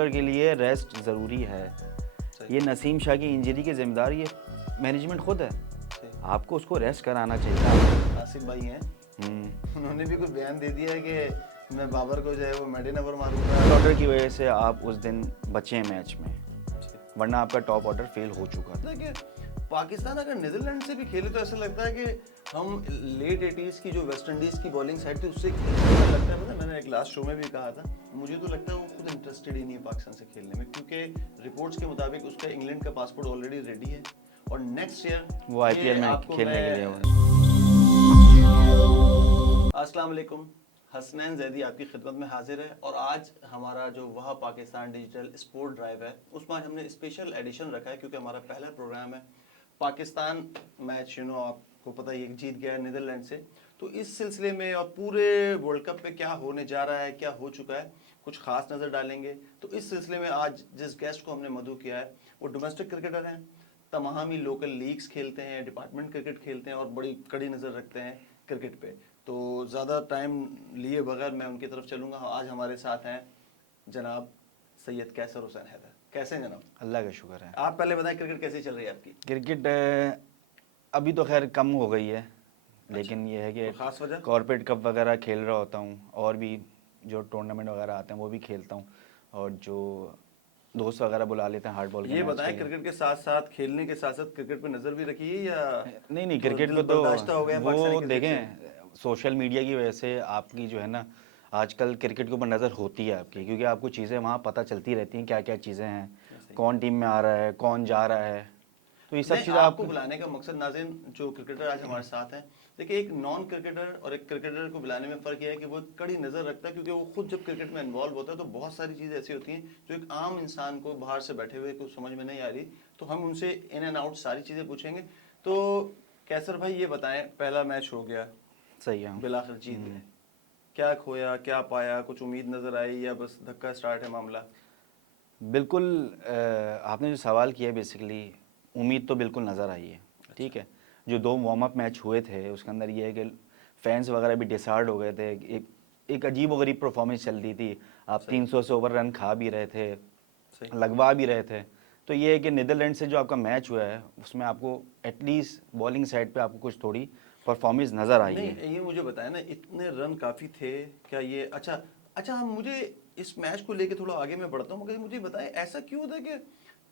के लिए रेस्ट ज़रूरी है। ये नसीम शाह की इंजरी की जिम्मेदार ये मैनेजमेंट खुद है। आपको उसको रेस्ट कराना चाहिए। आसिफ भाई हैं, उन्होंने भी कुछ बयान दे दिया है कि मैं बाबर को जो है वो मेडन ओवर मारूंगा। ऑर्डर की वजह से आप उस दिन बचे मैच में, वरना आपका टॉप ऑर्डर फेल हो चुका था। देखिए, पाकिस्तान अगर नीदरलैंड से भी खेले तो ऐसा लगता है कि हम लेट 80s की जो वेस्ट इंडीज की बॉलिंग साइड थी उससे ऐसा लगता है। मतलब मैंने एक लास्ट शो में भी कहा था, मुझे तो लगता है वो खुद इंटरेस्टेड ही नहीं है पाकिस्तान से खेलने में, क्योंकि रिपोर्ट्स के मुताबिक उसका इंग्लैंड का पासपोर्ट ऑलरेडी रेडी है और नेक्स्ट ईयर वो IPL में खेलने के लिए अस्सलाम वालेकुम, हसनैन जैदी आपकी खिदमत में हाजिर है। और आज हमारा जो वह पाकिस्तान डिजिटल स्पोर्ट ड्राइव है उसमें आज हमने स्पेशल एडिशन रखा है, क्योंकि हमारा पहला प्रोग्राम है। पाकिस्तान मैच आपको पता ही जीत गया है नीदरलैंड से, तो इस सिलसिले में और पूरे वर्ल्ड कप पे क्या होने जा रहा है, क्या हो चुका है, कुछ खास नज़र डालेंगे। तो इस सिलसिले में आज जिस गेस्ट को हमने मधु किया है वो डोमेस्टिक क्रिकेटर हैं, तमाम ही लोकल लीग्स खेलते हैं, डिपार्टमेंट क्रिकेट खेलते हैं और बड़ी कड़ी नज़र रखते हैं क्रिकेट पे। तो ज़्यादा टाइम लिए बगैर मैं उनकी तरफ चलूँगा। आज हमारे साथ हैं जनाब सैयद कैसर हुसैन हैदर। कैसे हैं जनाब? अल्लाह का शुक्र है। आप पहले बताएं, क्रिकेट कैसी चल रही है आपकी? क्रिकेट अभी तो खैर कम हो गई है, लेकिन ये है कि तो खास वजह? कॉर्पोरेट कप वगैरह खेल रहा होता हूँ, और भी जो टूर्नामेंट वगैरह आते हैं वो भी खेलता हूँ, और जो दोस्त वगैरह बुला लेते हैं हार्ड बॉल के ये मैच बताएं, के लिए। क्रिकेट के साथ साथ खेलने के साथ साथ क्रिकेट पे नज़र भी रखी है या नहीं तो क्रिकेट दिल को तो बर्दाश्त हो गया पाकिस्तानी वो क्रिकेट से? देखें, सोशल मीडिया की वजह से आपकी जो है ना आजकल क्रिकेट के ऊपर नज़र होती है आपकी, क्योंकि आपको चीज़ें वहाँ पता चलती रहती हैं, क्या क्या चीज़ें हैं, कौन टीम में आ रहा है, कौन जा रहा है, तो ये सब नहीं, चीज़ें आपको आप। बुलाने का मकसद नाज़रीन, जो क्रिकेटर आज हमारे साथ हैं, देखिए एक नॉन क्रिकेटर और एक क्रिकेटर को बुलाने में फ़र्क यह है कि वो एक कड़ी नज़र रखता है, क्योंकि वो खुद जब क्रिकेट में इन्वॉल्व होता है तो बहुत सारी चीज़ें ऐसी होती हैं जो एक आम इंसान को बाहर से बैठे हुए को समझ में नहीं आ रही। तो हम उनसे इन एंड आउट सारी चीज़ें पूछेंगे। तो कैसर भाई ये बताएं, पहला मैच हो गया, सही है। बिलाखिर जीत गए, क्या खोया क्या पाया, कुछ उम्मीद नज़र आई या बस धक्का स्टार्ट है मामला? बिल्कुल आपने जो सवाल किया बेसिकली उम्मीद तो बिल्कुल नज़र आई है। ठीक है, जो 2 वार्म अप मैच हुए थे उसके अंदर ये है कि फैंस वगैरह भी डिसार्ड हो गए थे। एक अजीब व गरीब परफॉर्मेंस चल रही थी। आप 300 से ओवर रन खा भी रहे थे, लगवा भी रहे थे। तो ये है कि नीदरलैंड से जो आपका मैच हुआ है उसमें आपको एटलीस्ट बॉलिंग साइड पे आपको कुछ थोड़ी परफॉर्मेंस नज़र आई है। नहीं, ये मुझे बताया ना, इतने रन काफ़ी थे क्या ये? अच्छा हम मुझे इस मैच को लेके थोड़ा आगे मैं बढ़ता हूँ, मगर मुझे बताएं ऐसा क्यों होता है कि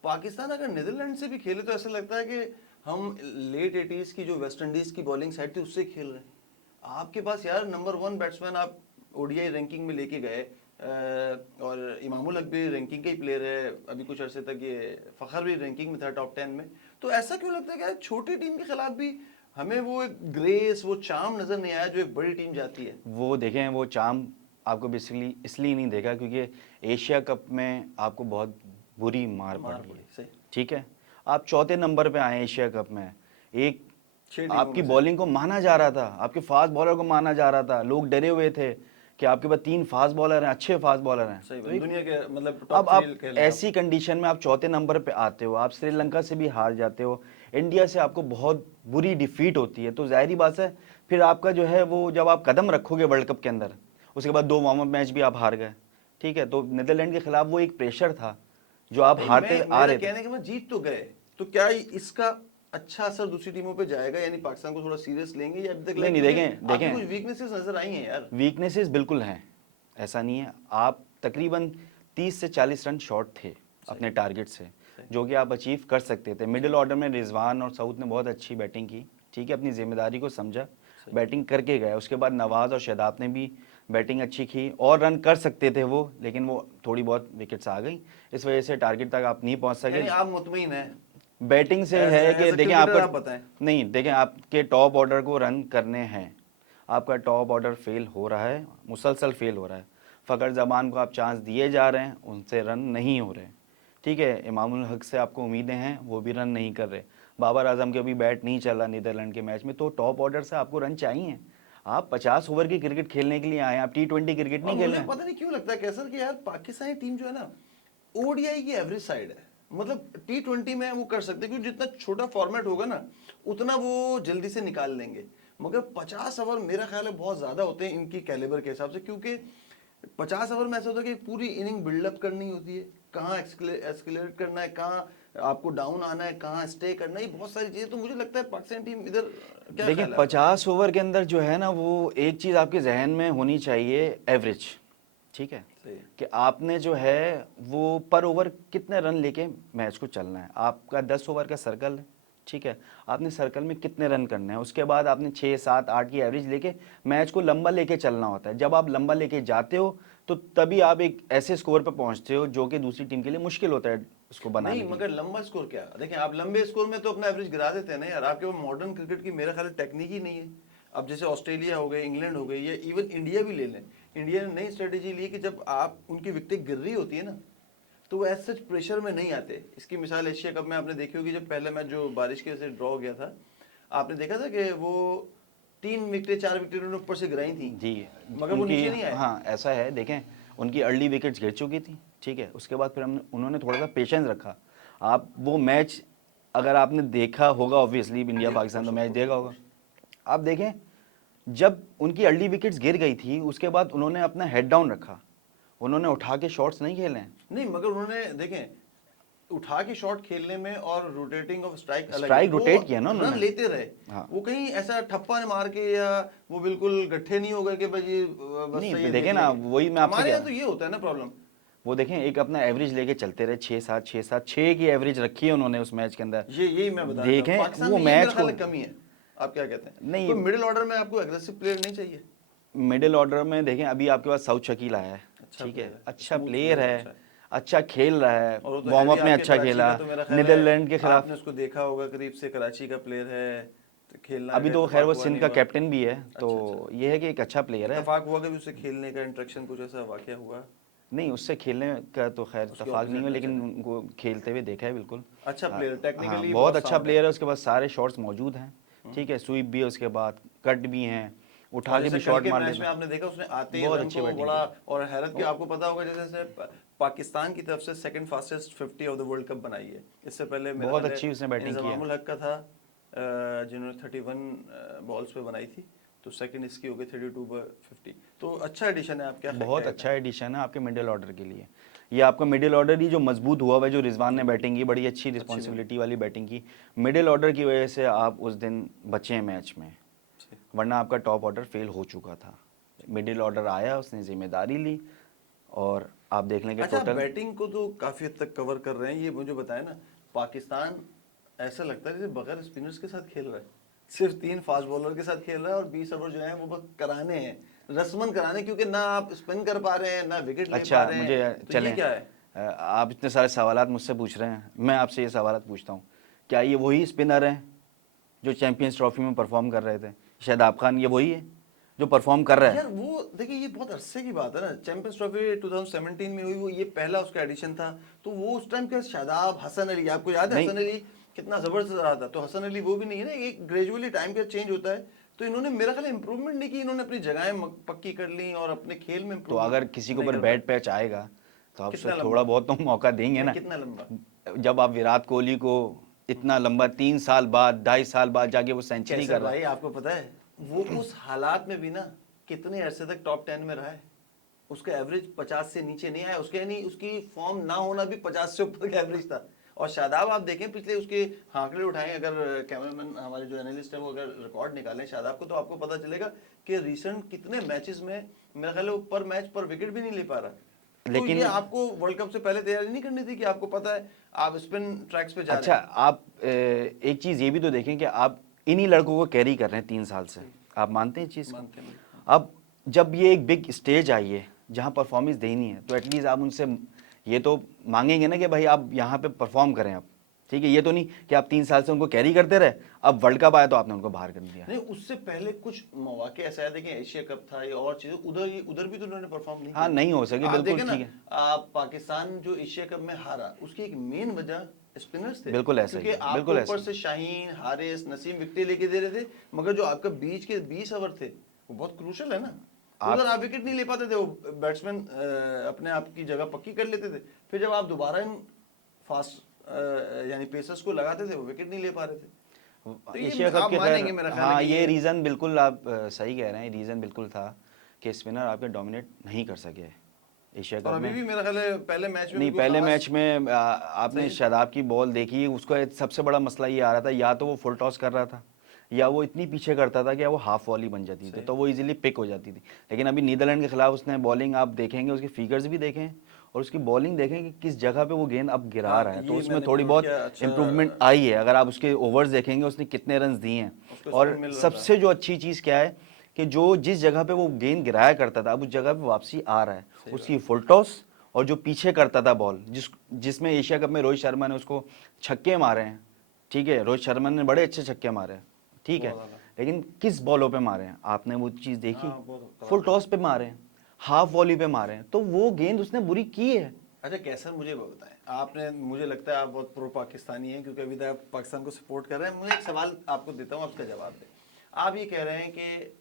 पाकिस्तान अगर नीदरलैंड से भी खेले तो ऐसा लगता है कि हम लेट 80s की जो वेस्ट इंडीज़ की बॉलिंग साइड थी उससे खेल रहे हैं। आपके पास यार नंबर 1 बैट्समैन आप ओडीआई रैंकिंग में लेके गए, और इमामुल हक भी रैंकिंग का ही प्लेयर है, अभी कुछ अरसे तक ये फ़खर भी रैंकिंग में था टॉप 10 में। तो ऐसा क्यों लगता है कि यार छोटी टीम के खिलाफ भी हमें वो एक ग्रेस, वो चार्म नज़र नहीं आया जो एक बड़ी टीम जाती है? वो देखें, वो चार्म आपको बेसिकली इसलिए नहीं देखा क्योंकि एशिया कप में आपको बहुत बुरी मार पड़ी है। सही। ठीक है, आप चौथे नंबर पे आए एशिया कप में। एक 6 टीमों आपकी में से। बॉलिंग को माना जा रहा था, आपके फास्ट बॉलर को माना जा रहा था, लोग डरे हुए थे कि आपके पास 3 फास्ट बॉलर हैं, अच्छे फास्ट बॉलर हैं। सही तो बात, एक दुनिया के मतलब अब टॉप आप 3 कह लें आप। ऐसी कंडीशन में आप चौथे नंबर पे आते हो, आप श्रीलंका से भी हार जाते हो, इंडिया से आपको बहुत बुरी डिफीट होती है, तो जाहिर बात है फिर आपका जो है वो जब आप कदम रखोगे वर्ल्ड कप के अंदर, उसके बाद 2 वार्म अप मैच भी आप हार गए। ठीक है, तो नीदरलैंड के खिलाफ वो एक प्रेशर था जो आप नहीं, हारते मैं आ मेरा रहे थे। कहने के बाद जीत तो गए, तो क्या इसका अच्छा असर दूसरी टीमों पे जाएगा, यानी पाकिस्तान को थोड़ा सीरियस लेंगे या अभी तक नहीं नहीं, देखें आपकी देखें कुछ वीकनेसेस नजर आई हैं यार? वीकनेसेस बिल्कुल हैं, ऐसा नहीं है। आप तकरीबन 30 से 40 रन शॉर्ट थे अपने टारगेट से, जो कि आप अचीव कर सकते थे। मिडिल ऑर्डर में रिजवान और सऊद ने बहुत अच्छी बैटिंग की। ठीक है, अपनी जिम्मेदारी को समझा, बैटिंग करके गए। उसके बाद नवाज और शहदाब ने भी बैटिंग अच्छी की और रन कर सकते थे वो, लेकिन वो थोड़ी बहुत विकेट्स आ गई, इस वजह से टारगेट तक आप नहीं पहुंच सके। यानी आप मुतमईन हैं बैटिंग से है कि देखें क्रिकेटर? आपका आप बताएं। नहीं, देखें आपके टॉप ऑर्डर को रन करने हैं, आपका टॉप ऑर्डर फेल हो रहा है, मुसलसल फेल हो रहा है। फ़खर ज़मान को आप चांस दिए जा रहे हैं, उनसे रन नहीं हो रहे। ठीक है, इमामुल हक से आपको उम्मीदें हैं, वो भी रन नहीं कर रहे। बाबर आजम के अभी बैट नहीं चला नीदरलैंड के मैच में, तो टॉप ऑर्डर से आपको रन चाहिए। आप 50 ओवर की क्रिकेट खेलने के लिए आए हैं, आप T20 क्रिकेट और नहीं खेल मुझे रहे हैं। पता नहीं क्यों लगता है कैसर कि यार पाकिस्तानी टीम जो है ना, ओडीआई की एवरेज साइड है। मतलब T20 में वो कर सकते हैं, क्योंकि जितना छोटा फॉर्मेट होगा ना उतना वो जल्दी से निकाल लेंगे, मगर 50 ओवर मेरा ख्याल है बहुत ज़्यादा होते हैं इनकी कैलिबर के हिसाब से, क्योंकि 50 ओवर में ऐसा होता है कि पूरी इनिंग बिल्डअप करनी होती है, कहाँ एस्केलेट करना है, कहाँ आपको डाउन आना है, कहाँ स्टे करना है, ये बहुत सारी चीजें। तो मुझे लगता है पाकिस्तान टीम इधर क्या देखिए ख्याल है आपका? 50 ओवर के अंदर जो है ना, वो एक चीज़ आपके जहन में होनी चाहिए, एवरेज। ठीक है सही। कि आपने जो है वो पर ओवर कितने रन लेके मैच को चलना है। आपका 10 ओवर का सर्कल है, ठीक है, आपने सर्कल में कितने रन करने हैं, उसके बाद आपने 6 7 8 की एवरेज लेके मैच को लंबा लेके चलना होता है। जब आप लंबा लेके जाते हो तो तभी आप एक ऐसे स्कोर पर पहुंचते हो जो कि दूसरी टीम के लिए मुश्किल होता है उसको बनाने नहीं के लिए। मगर लंबा स्कोर क्या, देखिए आप लंबे स्कोर में तो अपना एवरेज गिरा देते हैं ना यार, आपके वो मॉडर्न क्रिकेट की मेरा ख्याल टेक्निक ही नहीं है। अब जैसे ऑस्ट्रेलिया हो गए, इंग्लैंड हो गई, या इवन इंडिया भी ले लें, इंडिया ने नई स्ट्रेटेजी ली कि जब आप उनकी विकेटें गिर रही होती है ना, तो वो ऐसे प्रेशर में नहीं आते। इसकी मिसाल एशिया कप में आपने देखी होगी, जब पहले मैच जो बारिश की वजह से ड्रॉ हो गया था, आपने देखा था कि वो 3 विकेटें 4 विकेटें उन्होंने ऊपर से गिराई थी, जी, मगर वो उनकी, नीचे नहीं आए। हाँ ऐसा है, देखें उनकी अर्ली विकेट्स गिर चुकी थी, ठीक है, उसके बाद फिर हमने उन्होंने थोड़ा सा पेशेंस रखा। आप वो मैच अगर आपने देखा होगा, ऑब्वियसली इंडिया पाकिस्तान तो मैच देखा होगा, आप देखें जब उनकी अर्ली विकेट्स गिर गई थी उसके बाद उन्होंने अपना हेड डाउन रखा, उन्होंने उठा के शॉट्स नहीं खेले हैं। नहीं मगर उन्होंने देखें उठा के शॉट खेलने में और रोटेटिंग ऑफ स्ट्राइक अलग है, स्ट्राइक वो रोटेट किया ना रन उन्होंने। लेते रहे। हाँ, वो कहीं ऐसा ठप्पा मार के या वो बिल्कुल गट्ठे नहीं हो गए कि भाई ये बस नहीं सही है, देखें देख ना, लेंगे। वही मैं आपसे हमारे कह यहाँ रहा तो हूँ, ये होता है ना प्रॉब्लम। वो देखें एक अपना एवरेज लेके चलते रहे, 6 की एवरेज रखी है उन्होंने उस मैच के अंदर। ये यही मैं बताना चाहूँ, देखें पाकिस्तान वो में ये मेरा मैच ख्याल को, है कमी है। आप क्या कहते हैं, नहीं कोई मिडिल ऑर्डर में आपको एग्रेसिव प्लेयर नहीं चाहिए? मिडिल ऑर्डर में देखें अभी आपके पास साउथ शकील आया है, अच्छा ठीक प्लेयर है, है, अच्छा स्मूथ प्लेयर प्लेयर है, है, अच्छा है। अच्छा खेल रहा है, और वो तो है वार्म भी अप में आपके अच्छा कराची खेला, का, तो मेरा ख्याल है नीदरलैंड के खिलाफ। आपने उसको देखा होगा करीब से, कराची का प्लेयर है, तो खेलना अभी का तो खैर इत्तेफाक वो हुआ सिंध नहीं का हुआ। कैप्टन भी है, अच्छा अच्छा, तो ये है कि एक अच्छा प्लेयर है। इत्तेफाक हुआ कभी उससे खेलने का, इंटरेक्शन कुछ ऐसा वाकया हुआ? नहीं उससे खेलने का तो खैर उसके इत्तेफाक नहीं ऑपोजिट हुआ, में लेकिन चले, उनको खेलते हुए देखा है बिल्कुल। अच्छा हाँ, प्लेयर, हाँ टेक्निकली बहुत बहुत अच्छा साउंड है। प्लेयर है, उसके पास सारे शॉट्स मौजूद हैं, ठीक है, स्वीप भी है, उसके बाद कट भी हैं, उठा और के जैसे भी कल शॉट के मार मैच में लेता है। आपने देखा उसने आते ही बहुत रन अच्छी को बैटिंग बड़ा, की। और हैरत की ओ, आपको पता होगा जैसे पाकिस्तान की तरफ से second fastest 50 of the world cup बनाई है। इससे पहले मेरा बहुत ख्याल अच्छी उसने है बैटिंग की है। इंजमामुल हक का था, जिन्होंने 31 बॉल्स पे बनाई थी, तो सेकंड इसकी हो गई 32/50। तो अच्छा एडिशन है, आप क्या बहुत कहते अच्छा हैं? एडिशन है आपके मिडिल ऑर्डर के लिए। ये आपका मिडिल ऑर्डर ही जो मजबूत हुआ है, जो रिजवान ने बैटिंग की, बड़ी अच्छी अच्छी बनी। रिस्पॉन्सिबिलिटी वाली बैटिंग की, मिडिल ऑर्डर की वजह से आप उस दिन बचे हैं मैच में, वरना आपका टॉप ऑर्डर फेल हो चुका था। मिडिल ऑर्डर आया, उसने जिम्मेदारी ली, और आप देख लें कि अच्छा, टोटल। बैटिंग को तो काफी हद तक कवर कर रहे हैं, ये मुझे बताया ना, पाकिस्तान ऐसा लगता है जैसे बगैर स्पिनर्स के साथ खेल रहा है, सिर्फ 3 फास्ट बॉलर के साथ खेल रहा है, और 20 ओवर जो है वो बस कराने हैं, रस्मन कराने, क्योंकि ना आप स्पिन कर पा रहे हैं ना विकेट ले पा अच्छा रहे मुझे हैं। तो ये चलें, क्या है? आप इतने सारे सवालात मुझसे पूछ रहे हैं, मैं आपसे ये सवालात पूछता हूँ, क्या ये वही स्पिनर हैं जो चैंपियंस ट्रॉफी में परफॉर्म कर रहे थे? शादाब खान ये वही है जो परफॉर्म कर रहा है? यार वो देखिए, ये बहुत अरसे की बात है ना, चैंपियंस ट्रॉफी 2017 में हुई, वो ये पहला उसका एडिशन था। तो वो उस टाइम के शादाब, हसन अली, आपको याद है नहीं, हसन अली कितना जबरदस्त रहा था? तो हसन अली वो भी नहीं है ना, एक ग्रेजुअली टाइम का चेंज होता है। तो इन्होंने मेरा ख्याल इंप्रूवमेंट नहीं की, इन्होंने अपनी जगहें पक्की कर ली और अपने खेल में तो अगर किसी इंप्रूवमेंट के नहीं ऊपर कर बैड पाए। पैच आएगा तो आप उसे कितना थोड़ा लंबा, बहुत तो मौका देंगे नहीं ना। कितना लंबा? जब आप विराट कोहली को इतना लंबा 3 साल बाद, 2.5 साल बाद जाके वो सेंचुरी कैसर कर रहा भाई है। आपको पता है वो उस हालात में भी ना कितने अरसे तक टॉप 10 में रहा है? उसका एवरेज 50 से नीचे नहीं आया, उसके यानी उसकी फॉर्म ना होना भी 50 से ऊपर का एवरेज था। और शादाब आप देखें पिछले उसके आंकड़े उठाएं, अगर कैमरामैन हमारे जो एनालिस्ट है वो अगर रिकॉर्ड निकालें शादाब को, तो आपको पता चलेगा कि रिसेंट कितने मैचेस में मेरा ख्याल है वो पर मैच पर विकेट भी नहीं ले पा रहा। तो ये लेकिन आपको वर्ल्ड कप से पहले तैयारी नहीं करनी थी कि आपको पता है आप स्पिन ट्रैक्स पे जा रहे अच्छा, हैं? आप एक चीज़ ये भी तो देखें कि आप इन्हीं लड़कों को कैरी कर रहे हैं 3 साल से, आप मानते हैं इस चीज़ को? मानते हैं। अब जब ये एक बिग स्टेज आई है जहाँ परफॉर्मेंस देनी है, तो एटलीस्ट आप उनसे ये तो मांगेंगे ना कि भाई आप यहाँ पे परफॉर्म करें अब, ठीक है? ये तो नहीं कि आप 3 साल से उनको कैरी करते रहे, अब वर्ल्ड कप आया तो आपने उनको बाहर कर दिया। नहीं, उससे पहले कुछ मौके ऐसे आए, देखें एशिया कप था या और चीजें, उधर भी तो उन्होंने परफॉर्म नहीं हाँ, किया। नहीं हो सके, आप बिल्कुल देखें ना, ठीक है, आप पाकिस्तान जो एशिया कप में हारा, उसकी एक मेन वजह स्पिनर्स थे। बिल्कुल ऐसा ही क्योंकि है, आपको बिल्कुल ऐसा ऊपर ही से शाहीन, हारिस, नसीम विकेट लेके दे रहे थे, मगर जो आपका बीच के 20 ओवर थे वो बहुत क्रूशल है ना। उधर आप विकेट नहीं ले पाते थे, वो बैट्समैन अपने आप की जगह पक्की कर लेते थे, फिर जब आप दोबारा इन फास्ट यानी पेसर्स को लगाते थे वो विकेट नहीं ले पा रहे थे। तो ये एशिया कप आप के मानेंगे खैर, मेरा ख्याल है हाँ कि ये रीज़न बिल्कुल आप सही कह रहे हैं, रीज़न बिल्कुल था कि स्पिनर आपके डोमिनेट नहीं कर सके एशिया और कप अभी में। भी मेरा ख्याल है पहले मैच में नहीं, भी कोई पहले खास- मैच में आपने सही। शादाब की बॉल देखी, उसका एक सबसे बड़ा मसला ये आ रहा था, या तो वो फुल टॉस कर रहा था या वो इतनी पीछे करता था कि वो हाफ वॉली बन जाती थी, सही। तो वो इजीली पिक हो जाती थी। लेकिन अभी नीदरलैंड के खिलाफ उसने बॉलिंग, आप देखेंगे उसके फिगर्स भी देखें और उसकी बॉलिंग देखें कि किस जगह पे वो गेंद अब गिरा रहा है, तो ये उसमें मैंने भी थोड़ी नोट बहुत किया, अच्छा इंप्रूवमेंट आई है। अगर आप उसके ओवर्स देखेंगे उसने कितने रन दिए हैं, उसको और स्पिन मिल रहा था। सबसे जो अच्छी चीज़ क्या है कि जो जिस जगह पे वो गेंद गिराया करता था अब उस जगह पे वापसी आ रहा है, सही उसकी फुल टॉस और जो पीछे करता था बॉल, जिसमें एशिया कप में रोहित शर्मा ने उसको छक्के मारे हैं, ठीक है, रोहित शर्मा ने बड़े अच्छे छक्के मारे हैं, ठीक है, बहुत ज़्यादा। लेकिन किस बॉलों पे मारे हैं आपने वो चीज़ देखी? हाँ, बहुत फुल टॉस पे मारे हैं, हाफ वॉली पे मारे हैं, तो वो गेंद उसने बुरी की है। अच्छा कैसर, मुझे वो बताएं, आपने, मुझे लगता है आप बहुत प्रो पाकिस्तानी हैं क्योंकि अभी तक आप पाकिस्तान को सपोर्ट कर रहे हैं। मुझे एक सवाल आपको देता हूँ, आपका जवाब दें। आप ये कह रहे हैं कि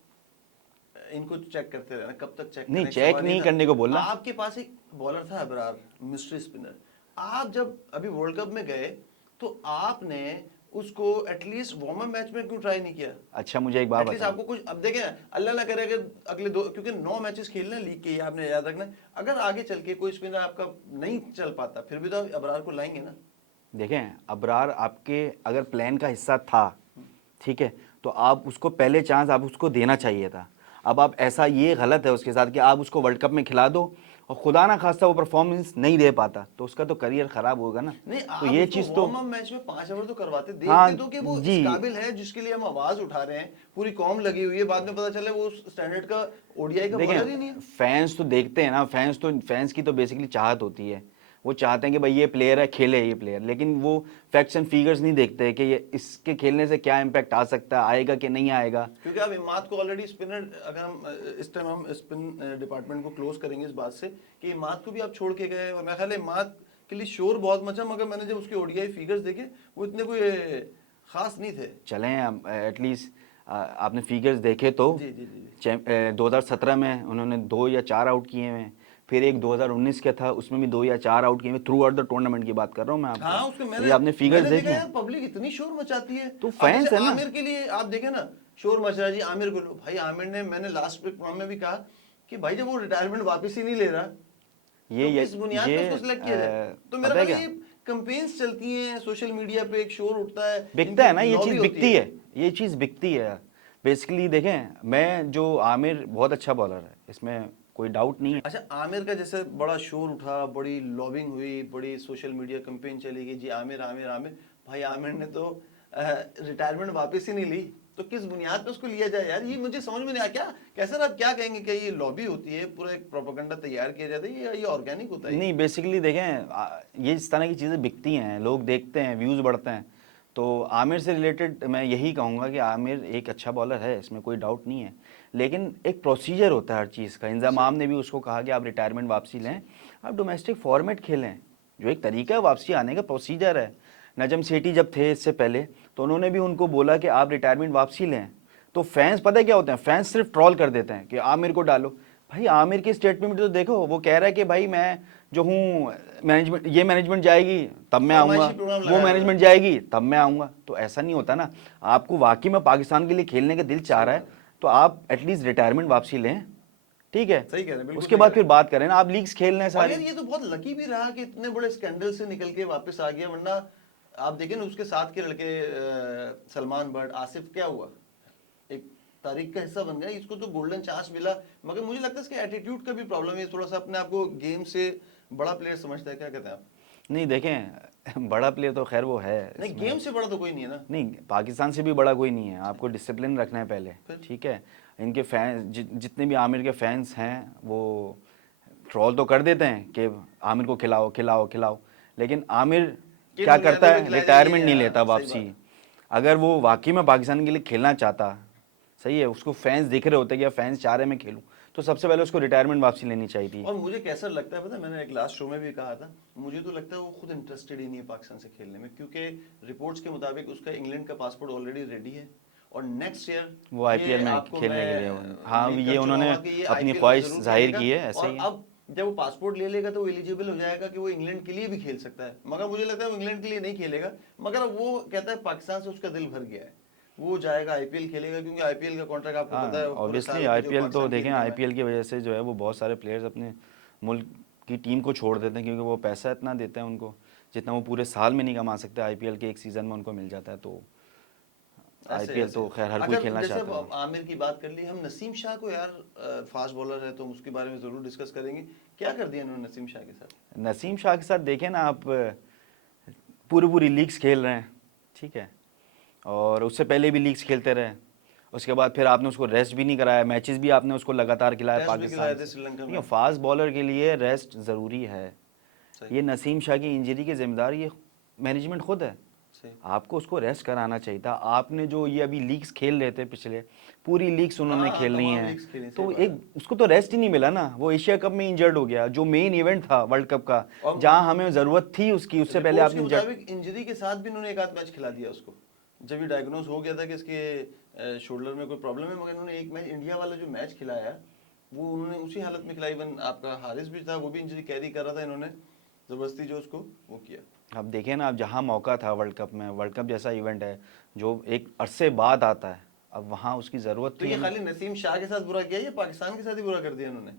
इनको चेक करते रहना, कब तक चेक नहीं, करें? चेक सवाल ये नहीं था, करने को बोलना। आपके पास एक बॉलर था अबरार, मिस्ट्री स्पिनर। आप जब अभी वर्ल्ड कप में गए तो आपने उसको एटलीस्ट वार्म अप मैच में क्यों ट्राई नहीं किया? अच्छा, मुझे एक बात एटलीस्ट बताओ, आपको कुछ, अब देखें ना, अल्लाह ना करे कि अगले दो, क्योंकि 9 मैचेस खेलने हैं लीग के, ये आपने याद रखना है। अगर आगे चल के कोई स्पिनर आपका नहीं चल पाता, फिर भी तो आप अबरार को लाएंगे ना। देखें, अबरार आपके अगर प्लान का हिस्सा था, ठीक है, तो आप उसको पहले चांस आप उसको देना चाहिए था। अब आप ऐसा, ये गलत है उसके साथ कि आप उसको वर्ल्ड कप में खिला दो और खुदा ना खास्ता वो परफॉर्मेंस नहीं दे पाता, तो उसका तो करियर खराब होगा ना। नहीं, तो आप ये उसको चीज़ तो, वार्म अप मैच में 5 ओवर तो करवाते, हाँ देखते तो कि वो इस जी, काबिल है जिसके लिए हम आवाज उठा रहे हैं, पूरी कौम लगी हुई है, बाद में पता चले वो उस स्टैंडर्ड का ओडीआई का बॉलर ही नहीं देखें, है। फैंस तो देखते हैं ना, फैंस की तो बेसिकली चाहत होती है, वो चाहते हैं कि भाई ये प्लेयर है, खेले ये प्लेयर, लेकिन वो फैक्ट्स एंड फिगर्स नहीं देखते कि ये इसके खेलने से क्या इम्पैक्ट आ सकता है, आएगा कि नहीं आएगा। क्योंकि आप इमाद को ऑलरेडी स्पिनर, अगर हम इस टाइम हम स्पिन डिपार्टमेंट को क्लोज करेंगे इस बात से कि इमाद को भी आप छोड़ के गए, और मेरा ख्याल है इमाद के लिए शोर बहुत मचा, मगर मैंने जब उसके ओडीआई फिगर्स देखे वो इतने कोई खास नहीं थे। चलें, एटलीस्ट आपने फिगर्स देखे तो जी जी जी जी। 2017 में उन्होंने 2 या 4 आउट किए हुए हैं, फिर एक 2019 का था, उसमें भी 2 या 4 आउट किए हुए, थ्रू आउट द टूर्नामेंट की बात कर रहा हूँ मैं हाँ, आपको। उसके तो मैंने ये आपने फिगर्स मैंने देखे देखा हैं, यार, पब्लिक इतनी शोर मचाती है। तो अब फैंस जैसे है ना। आमिर के लिए आप देखें ना, शोर मच रहा है जी, आमिर को लो भाई। आमिर ने, मैंने लास्ट प्रोग्राम में भी कहा कि भाई जब वो रिटायरमेंट वापस ही नहीं ले रहा, तो किस बुनियाद पे उसको सिलेक्ट किया जाए? तो मेरा पता है ख्याल है क्या, ये कैंपेन्स चलती हैं सोशल मीडिया पे, एक शोर उठता है, बिकता है ना, इनकी ये लॉबी चीज़ होती बिकती है। है, ये चीज़ बिकती है। बेसिकली देखें, मैं जो आमिर बहुत अच्छा बॉलर है, इसमें कोई डाउट नहीं है। अच्छा, आमिर का जैसे बड़ा शोर उठा, बड़ी लॉबिंग हुई, बड़ी सोशल मीडिया कैंपेन चली गई जी, आमिर आमिर आमिर। भाई आमिर ने तो रिटायरमेंट वापस ही नहीं ली, तो किस बुनियाद पे उसको लिया जाए यार? ये मुझे समझ में नहीं आया। क्या कैसे आप क्या कहेंगे कि ये लॉबी होती है, पूरा एक प्रोपेगेंडा तैयार किया जाता है, ये ऑर्गेनिक होता है? नहीं, बेसिकली देखें, ये इस तरह की चीज़ें बिकती हैं, लोग देखते हैं, व्यूज़ बढ़ते हैं। तो आमिर से रिलेटेड मैं यही कहूँगा कि आमिर एक अच्छा बॉलर है, इसमें कोई डाउट नहीं है, लेकिन एक प्रोसीजर होता है हर चीज़ का। इंजमाम ने भी उसको कहा कि आप रिटायरमेंट वापसी लें, आप डोमेस्टिक फॉर्मेट खेलें, जो एक तरीका है वापसी आने का, प्रोसीजर है। नजम सेठी जब थे इससे पहले, तो उन्होंने भी उनको बोला कि आप रिटायरमेंट वापसी लें, तो फैंस पता है क्या होते हैं, फैंस सिर्फ ट्रॉल कर देते हैं कि आमिर को डालो। भाई आमिर की स्टेटमेंट तो देखो, वो कह रहा है कि भाई मैं जो हूँ, मैनेजमेंट, ये मैनेजमेंट जाएगी तब मैं आऊँगा, फरमाइशी प्रोग्राम वो लगाया हुआ है। मैनेजमेंट जाएगी तब मैं आऊँगा, तो ऐसा नहीं होता ना। आपको वाकई में पाकिस्तान के लिए खेलने का दिल चाह सही रहा है, बात है। तो आप एटलीस्ट रिटायरमेंट वापसी लें, ठीक है, सही कह रहे हैं, बिल्कुल उसके सही बाद कह फिर रहे बात करें ना। आप लीग्स खेलने हैं हैं। और सारी। यार ये तो बहुत लकी भी रहा कि इतने बड़े स्कैंडल से निकल के वापस आ गया, वरना आप देखें ना उसके साथ के लड़के, सलमान बट, आसिफ, क्या हुआ? एक तारीख का हिस्सा बन गया, इसको तो गोल्डन चांस मिला। मगर मुझे लगता है इसके एटीट्यूड का भी प्रॉब्लम है, थोड़ा सा अपने आप को गेम से बड़ा प्लेयर समझता है। क्या कहते हैं आप? नहीं देखें, बड़ा प्लेयर तो खैर वो है नहीं, इसमें, गेम से बड़ा तो कोई नहीं है ना। नहीं, पाकिस्तान से भी बड़ा कोई नहीं है, आपको डिसिप्लिन रखना है पहले, फिर ठीक है। इनके फैन जितने भी आमिर के फैंस हैं, वो ट्रोल तो कर देते हैं कि आमिर को खिलाओ खिलाओ खिलाओ, लेकिन आमिर किन क्या बुनियादों करता पे है, खिलाया जाए, रिटायरमेंट ये नहीं है, लेता सही वापसी। बात है। अगर वो वाकई में पाकिस्तान के लिए खेलना चाहता, सही है, उसको फैंस दिख रहे होते कि यार फैंस चाह रहे मैं खेलूँ, तो सबसे पहले उसको रिटायरमेंट वापसी लेनी चाहिए थी। और मुझे कैसा लगता है पता है, मैंने एक लास्ट शो में भी कहा था, मुझे तो लगता है वो खुद इंटरेस्टेड ही नहीं है पाकिस्तान से खेलने में, क्योंकि रिपोर्ट्स के मुताबिक उसका इंग्लैंड का पासपोर्ट ऑलरेडी रेडी है, और नेक्स्ट ईयर वो आईपीएल में खेलने के लिए, हाँ, ये उन्होंने अपनी ख्वाहिश जाहिर की है, ऐसे और ही है। अब जब वो पासपोर्ट ले लेगा तो वो एलिजिबल हो जाएगा कि वो इंग्लैंड के लिए भी खेल सकता है। मगर मुझे लगता है वो इंग्लैंड के लिए नहीं खेलेगा, मगर वो कहता है पाकिस्तान से उसका दिल भर गया है। वो जाएगा आईपीएल खेलेगा, क्योंकि आईपीएल का कॉन्ट्रैक्ट आपको हाँ पता है पूरे ऑब्वियसली साल की जो आईपीएल तो पाकिस्तान की देखें, इनकम है। आईपीएल की वजह से जो है वो बहुत सारे प्लेयर्स अपने मुल्क की टीम को छोड़ देते हैं, क्योंकि वो पैसा इतना देते हैं उनको जितना वो पूरे साल में नहीं कमा सकते, आईपीएल के एक सीज़न में उनको मिल जाता है। तो ऐसे आईपीएल ऐसे तो खैर हर कोई अच्छा, खेलना जैसे चाहता है। अब आमिर की बात कर ली, हम नसीम शाह को यार, फास्ट बॉलर है तो उसके बारे में जरूर डिस्कस करेंगे। क्या कर दिया इन्होंने नसीम शाह के साथ? नसीम शाह के साथ देखें ना आप, पूरी पूरी लीग्स खेल रहे हैं, ठीक है, और उससे पहले भी लीग्स खेलते रहे, उसके बाद फिर आपने उसको रेस्ट भी नहीं कराया, मैचेस भी आपने उसको लगातार खिलाया टेस्ट भी खिलाए पाकिस्तान थे से। श्रीलंका ठीक है, में। फास्ट बॉलर के लिए रेस्ट ज़रूरी है। सही ये नसीम शाह की इंजरी की जिम्मेदार ये मैनेजमेंट खुद है। सही। आपको उसको रेस्ट कराना चाहिए था। आपने जो ये अभी लीग्स खेल रहे थे पिछले, पूरी लीग्स उन्होंने हाँ खेलनी तमाम है, लीग्स खेली, सही तो बात है। एक उसको तो रेस्ट ही नहीं मिला ना। वो एशिया कप में इंजर्ड हो गया, जो मेन इवेंट था वर्ल्ड कप का, और जहां हमें ज़रूरत थी उसकी, उससे पहले रिपोर्ट्स के आपने इंजर्ड। मुताबिक इंजरी के साथ भी इन्होंने एक आध मैच खिला दिया उसको, जब ये डायग्नोज हो गया था कि इसके शोल्डर में कोई प्रॉब्लम है, मगर इन्होंने एक मैच, इंडिया वाला जो मैच खिलाया वो उन्होंने उसी हालत में खिलाई। इवन आपका हारिस भी था, वो भी इंजरी कैरी कर रहा था, इन्होंने जबरदस्ती जो उसको वो किया। अब देखिए ना, अब जहाँ मौका था वर्ल्ड कप में, वर्ल्ड कप जैसा इवेंट है जो एक अरसे बाद आता है, अब वहाँ उसकी ज़रूरत तो थी ये हमें। खाली नसीम शाह के साथ बुरा किया या पाकिस्तान के साथ ही बुरा कर दिया इन्होंने?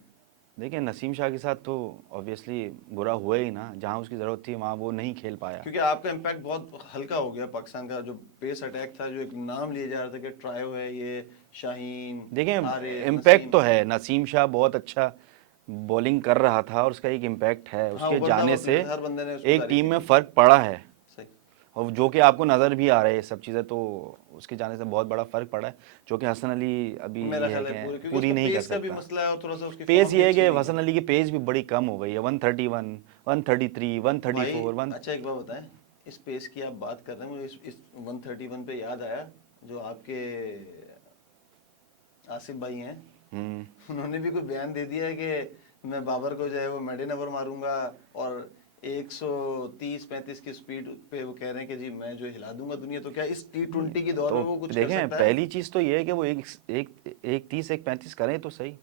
देखिए नसीम शाह के साथ तो ऑब्वियसली बुरा हुआ ही ना, जहाँ उसकी ज़रूरत थी वहाँ वो नहीं खेल पाया। क्योंकि आपका इम्पैक्ट बहुत हल्का हो गया। पाकिस्तान का जो पेस अटैक था, जो एक नाम लिया जा रहा था कि ट्रायो है ये, शाहीन, देखें हारिस, इम्पैक्ट नसीम। तो है, नसीम शाह बहुत अच्छा बॉलिंग कर रहा था और उसका एक इम्पैक्ट है, हाँ, उसके उभरता जाने हुआ से प्लेयर, हर बंदे ने उसकी एक तारीफ टीम की में थी। फ़र्क पड़ा है, सही। और जो कि आपको नज़र भी आ रहा है ये सब चीज़ें। तो उसके जाने से बहुत बड़ा फ़र्क पड़ा है, जो कि हसन अली अभी मेरा ये है ख्याल है पूरी, कि क्योंकि पूरी उसका नहीं कर पेस का भी सकता। मसला है और थोड़ा सा उसकी पेस फॉर्म भी ये है अच्छी कि नहीं हसन है। अली की पेस भी बड़ी कम हो गई है, 131, 133, भाई 134, 1। अच्छा एक बात बताएं, इस पेस की आप बात कर रहे हैं, मुझे इस 131 पे याद आया, जो आपके आसिफ भाई हैं, उन्होंने भी कोई बयान दे दिया है कि मैं बाबर को जो है वो मेडन ओवर मारूंगा, और 130-135 की स्पीड पे वो कह रहे हैं कि जी मैं जो हिला दूंगा दुनिया। तो क्या इस T20 की दौर में तो वो कुछ कर देखें, सकता है? पहली चीज़ तो ये है कि वो एक 30 एक 35 करें तो सही।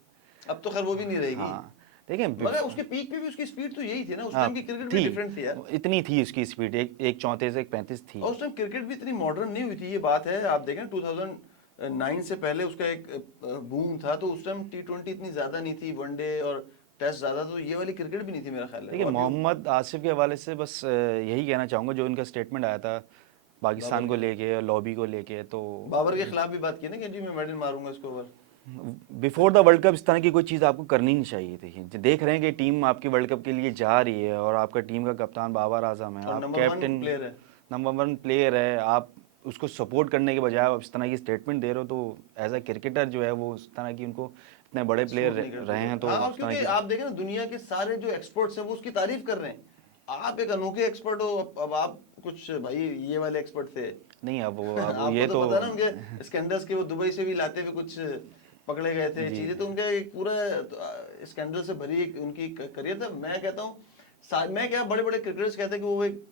अब तो खैर वो भी नहीं रहेगी, हाँ देखें मगर उसके पीक पे भी उसकी स्पीड तो यही थी ना, उस हाँ टाइम की क्रिकेट भी थी, डिफरेंट थी यार। इतनी थी उसकी स्पीड, एक 34 एक 35 थी। और उस टाइम क्रिकेट भी इतनी मॉडर्न नहीं हुई थी, ये बात है। आप देखें 2009 से पहले उसका एक बूम था, तो उस टाइम T20 इतनी ज्यादा नहीं थी, वनडे और टेस्ट ज्यादा, तो ये वाली क्रिकेट भी नहीं थी मेरा ख्याल है। देखिए और भी मोहम्मद आसिफ के हवाले से बस यही कहना चाहूँगा, जो इनका स्टेटमेंट आया था बाबर पाकिस्तान को के लेके और लॉबी को लेके, तो बाबर के खिलाफ भी बात की ना कि जी मैं मेडल मारूंगा इसको over. Before the world cup इस तरह की कोई चीज़ आपको करनी नहीं चाहिए थी। जो देख रहे हैं कि टीम आपकी वर्ल्ड कप के लिए जा रही है और आपका टीम का कप्तान बाबर आजम है, और आप नंबर 1 कैप्टन प्लेयर है। नंबर 1 प्लेयर है, आप उसको सपोर्ट करने के बजाय आप इस तरह की स्टेटमेंट दे रहे हो, तो एज अ क्रिकेटर जो है वो इस तरह की, उनको इतने बड़े प्लेयर सूट नहीं करती रहे हैं बात। तो हाँ, और इस तरह क्योंकि की। आप देखें ना, दुनिया के सारे जो एक्सपर्ट्स हैं वो उसकी तारीफ कर रहे हैं। आप एक अनोखे एक्सपर्ट हो, अब आप कुछ भाई ये वाले एक्सपर्ट थे। नहीं अब आपको ये तो तो पता है ना उनके स्कैंडल्स के, वो दुबई से भी लाते हुए कुछ पकड़े गए थे जी चीजें, तो उनका एक पूरा स्कैंडल से भरी एक उनकी करियर था। मैं कहता हूँ, मैं क्या, बड़े बड़े क्रिकेटर्स कहते हैं कि वो एक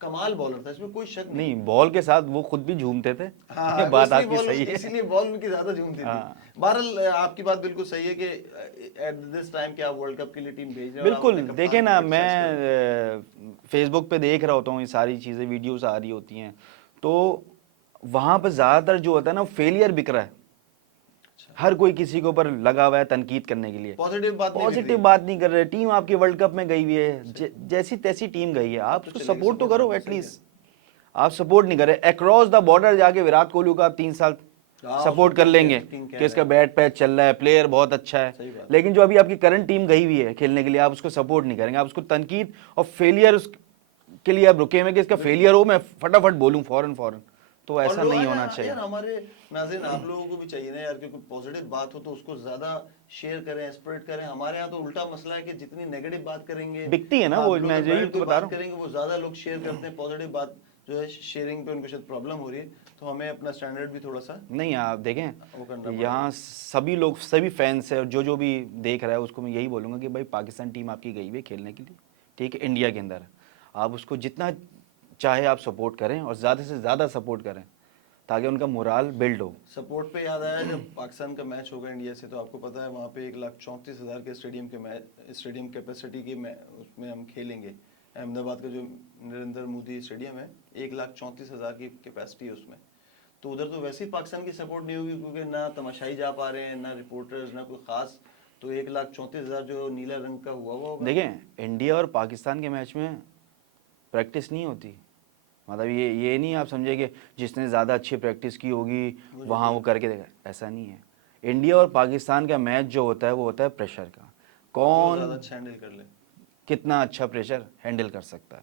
कमाल बॉलर था, इसमें कोई शक नहीं नहीं, है। बॉल के साथ वो खुद भी झूमते थे। ये हाँ, वो बात आपकी सही है। इसीलिए बॉल उनकी ज्यादा झूमती थी। हाँ बहरहाल आपकी बात बिल्कुल सही है कि एट दिस टाइम क्या वर्ल्ड कप के लिए टीम भेज रहे हैं और आप बिल्कुल। अपने देखे कप्तान को ना, क्रिटिसाइज कर रहे हैं। मैं फेसबुक पे देख रहा होता हूँ ये सारी चीज़ें, वीडियोस आ रही होती हैं, तो वहाँ पर ज़्यादातर जो होता है ना, फेलियर बिक रहा है। अच्छा, हर कोई किसी के ऊपर लगा हुआ है तनकीद करने के लिए, पॉजिटिव बात नहीं बिक पॉजिटिव रही। बात नहीं कर रहे। टीम आपकी वर्ल्ड कप में गई हुई है, सही। जैसी तैसी टीम गई है, अब आप तो उसको चलेगी सपोर्ट तो सपोर्ट करो करना, सही है। एटलीस्ट। आप सपोर्ट नहीं कर रहे, अक्रॉस द बॉर्डर जाके विराट कोहली को आप 3 साल हाँ, उसको सपोर्ट कर लेंगे किंग कह कि रहे इसका हैं। बैट पैच चल रहा है, प्लेयर बहुत अच्छा है, सही बात। लेकिन जो अभी आपकी करंट टीम गई हुई है खेलने के लिए, आप उसको सपोर्ट नहीं करेंगे, आप उसको तनकीद और फेलियर के लिए आप रुके हुए कि इसका बिल्कुल। फेलियर हो, मैं फटाफट बोलूं फौरन फौरन। तो और ऐसा लोग नहीं यार, होना चाहिए। यार हमारे नाज़रीन, आप लोगों को भी चाहिए ना यार कि कोई पॉजिटिव बात हो तो उसको ज्यादा शेयर करें, स्प्रेड करें। हमारे यहाँ तो उल्टा मसला है कि जितनी नेगेटिव बात करेंगे, बिकती है ना वो, आपके मैं ऊपर यही बैड तो कोई बता बात रहा हूँ। करेंगे वो ज्यादा लोग शेयर करते हैं। पॉजिटिव बात जो है शेयरिंग पे उनको शायद प्रॉब्लम हो रही है, तो हमें अपना स्टैंडर्ड भी थोड़ा सा नहीं आप देखें, वो करना यहाँ पड़ेगा। सभी लोग, सभी फैंस है, और जो भी देख रहा है उसको मैं यही बोलूँगा कि भाई पाकिस्तान टीम आपकी गई हुई है खेलने के लिए, ठीक है, इंडिया के अंदर। आप उसको जितना चाहे आप सपोर्ट करें और ज़्यादा से ज़्यादा सपोर्ट करें, ताकि उनका मोराल बिल्ड हो। सपोर्ट पे याद आया, जब पाकिस्तान का मैच होगा इंडिया से, तो आपको पता है वहाँ पे 1,34,000 के स्टेडियम कैपेसिटी के उसमें हम खेलेंगे। अहमदाबाद का जो नरेंद्र मोदी स्टेडियम है, 1,34,000 की कैपेसिटी है उसमें। तो उधर तो वैसे ही पाकिस्तान की सपोर्ट नहीं होगी, क्योंकि ना तमाशाई जा पा रहे हैं, ना रिपोर्टर्स, ना कोई खास। तो 1,34,000 जो नीला रंग का हुआ होगा। देखें, इंडिया और पाकिस्तान के मैच में प्रैक्टिस नहीं होती। मतलब ये नहीं आप समझे कि जिसने ज़्यादा अच्छी प्रैक्टिस की होगी वहाँ वो करके देगा, ऐसा नहीं है। इंडिया और पाकिस्तान का मैच जो होता है वो होता है प्रेशर का। ज़्यादा कौन अच्छा हैंडल कर ले। कितना अच्छा प्रेशर हैंडल कर सकता है,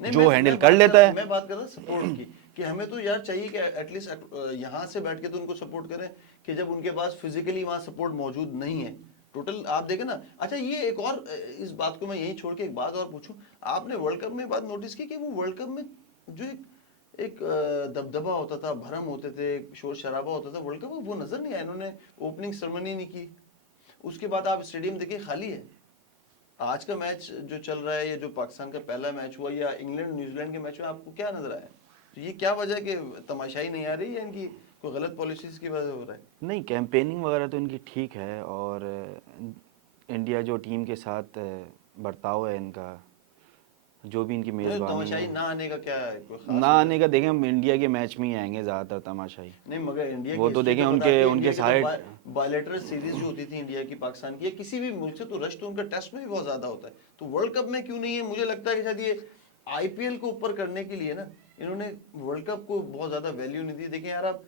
नहीं, जो हैंडल कर लेता है। मैं बात कर रहा सपोर्ट की, कि हमें तो यार चाहिए कि एटलीस्ट यहाँ से बैठ के तो उनको सपोर्ट करें, कि जब उनके पास फिजिकली वहाँ सपोर्ट मौजूद नहीं है। टोटल आप देखें ना। अच्छा, ये एक और इस बात को मैं यहीं छोड़ के एक बात और पूछूं, आपने वर्ल्ड कप में बात नोटिस की कि वो वर्ल्ड कप में जो एक दबदबा होता था, भरम होते थे, शोर शराबा होता था, वर्ल्ड कप में वो नजर नहीं आया। इन्होंने ओपनिंग सेरेमनी नहीं की, उसके बाद आप स्टेडियम देखिए खाली है। आज का मैच जो चल रहा है, या जो पाकिस्तान का पहला मैच हुआ, या इंग्लैंड न्यूजीलैंड के मैच में आपको क्या नजर आया? तो ये क्या वजह है कि तमाशाई नहीं आ रही है, इनकी कोई गलत पॉलिसीज की वजह हो रहा है? नहीं, कैंपेनिंग वगैरह तो इनकी ठीक है, और इंडिया जो टीम के साथ बर्ताव है इनका, जो भी इनकी नहीं, मेज़बानी तमाशाई है, ना आने का क्या है, कोई ना खास आने वजह? का देखें, हम इंडिया के मैच में ही आएंगे ज़्यादातर तमाशाई। नहीं, मगर इंडिया की वो तो हिस्ट्री देखें तो बताती उनके है। उनके इंडिया की तो साइड। बायलैटरल सीरीज जो होती थी इंडिया की पाकिस्तान की, या किसी भी मुल्क से, तो रश तो उनका टेस्ट में भी बहुत ज्यादा होता है। तो वर्ल्ड कप में क्यों नहीं है? मुझे लगता है कि शायद ये आईपीएल को ऊपर करने के लिए ना, इन्होंने वर्ल्ड कप को बहुत ज्यादा वैल्यू नहीं दी। देखें यार, आप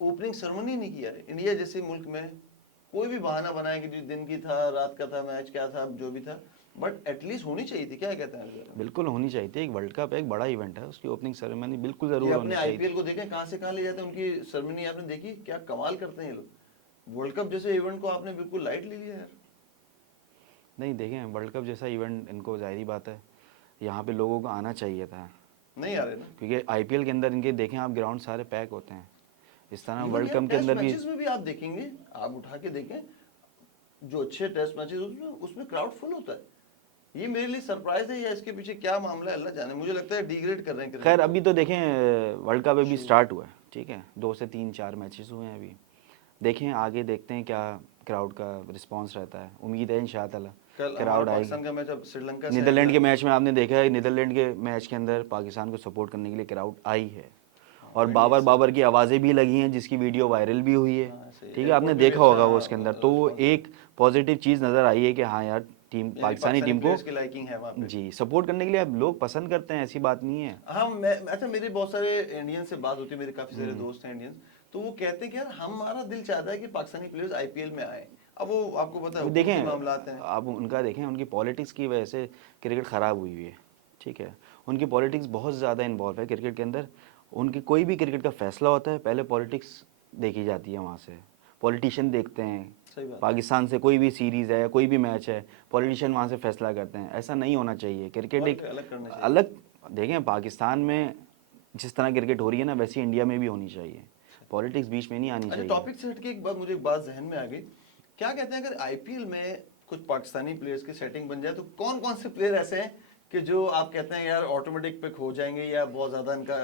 ओपनिंग सेरेमनी नहीं किया है। इंडिया जैसे मुल्क में कोई भी बहाना बनाया कि दिन की था, रात का था, मैच क्या था, जो भी था, बट एटलीस्ट होनी चाहिए थी। क्या कहते हैं? बिल्कुल होनी चाहिए थी। एक वर्ल्ड कप एक बड़ा इवेंट है, उसकी ओपनिंग सेरेमनी बिल्कुल ये ज़रूर अपने होनी चाहिए आईपीएल थी। को देखें कहां से कहां ले जाते हैं, उनकी सेरेमनी आपने देखी? क्या कमाल करते हैं ये लोग। वर्ल्ड कप जैसे इवेंट को आपने बिल्कुल लाइट ले लिया यार। नहीं, देखें, वर्ल्ड कप जैसा इवेंट इनको, जाहिर बात है, यहाँ पे लोगों को आना चाहिए था, नहीं आ रहे ना। क्योंकि आईपीएल के अंदर इनके देखें आप, ग्राउंड सारे पैक होते हैं। इस तरह इवन वर्ल्ड यार कप के टेस्ट अंदर भी। मैचेस में भी आप देखेंगे, आप उठा के देखें, जो अच्छे टेस्ट मैचेस उसमें क्राउड फुल होता है। ये मेरे लिए सरप्राइज है, या इसके पीछे क्या मामला है अल्लाह जाने। मुझे लगता है डिग्रेड कर रहे हैं खैर, क्रिकेट को। अभी तो देखें, वर्ल्ड कप अभी शुरू स्टार्ट हुआ है, ठीक है, 2 से 3 4 मैचेस हुए हैं अभी। देखें आगे, देखते हैं क्या क्राउड का रिस्पांस रहता है। उम्मीद है इंशाअल्लाह कल हमारा क्राउड आएगी। पाकिस्तान का मैच अब श्रीलंका से नीदरलैंड के आएगा। मैच में आपने देखा है, नीदरलैंड के मैच के अंदर पाकिस्तान को सपोर्ट करने के लिए क्राउड आई है, और और इंडिया बाबर से बाबर की आवाज़ें भी लगी हैं, जिसकी वीडियो वायरल भी हुई है। हाँ, सही। ठीक है, आपने एयरपोर्ट पे भी देखा अच्छा होगा वो उसके अंदर। तो रिस्पॉन्स है। एक पॉजिटिव चीज़ नज़र आई है कि हाँ यार, टीम, यानी पाकिस्तानी पाकिस्तानी टीम को प्लेयर्स की लाइकिंग है वहाँ पे। जी सपोर्ट करने के लिए अब लोग पसंद करते हैं, ऐसी बात नहीं है। हाँ, अच्छा, मेरे बहुत सारे इंडियन से बात होती है, मेरे काफी सारे दोस्त हैं इंडियंस। तो वो कहते हैं कि यार हमारा दिल चाहता है कि पाकिस्तानी प्लेयर्स आईपीएल में आए। अब वो आपको पता है अभी हुकूमती देखें, मामलात हैं। आप उनका देखें, उनकी पॉलिटिक्स की वजह से क्रिकेट ख़राब हुई है, ठीक है। उनकी पॉलिटिक्स बहुत ज़्यादा इन्वॉल्व है क्रिकेट के अंदर। उनकी कोई भी क्रिकेट का फैसला होता है, पहले पॉलिटिक्स देखी जाती है, वहाँ से पॉलिटिशियन देखते हैं। सही बात। पाकिस्तान से कोई भी सीरीज़ है या कोई भी मैच है, पॉलिटिशियन वहाँ से फैसला करते हैं। ऐसा नहीं होना चाहिए। क्रिकेट और एक अलग करना चाहिए। अलग, देखें, पाकिस्तान में जिस तरह क्रिकेट हो रही है ना, वैसी इंडिया में भी होनी चाहिए। पॉलिटिक्स बीच में नहीं आनी अच्छा, चाहिए। टॉपिक से हटके एक बात, मुझे एक बात जहन में आ गई। क्या कहते हैं, अगर आईपीएल में कुछ पाकिस्तानी प्लेयर्स की सेटिंग बन जाए, तो कौन कौन से प्लेयर ऐसे हैं कि जो आप कहते हैं यार ऑटोमेटिक पिक हो जाएंगे, या बहुत ज्यादा इनका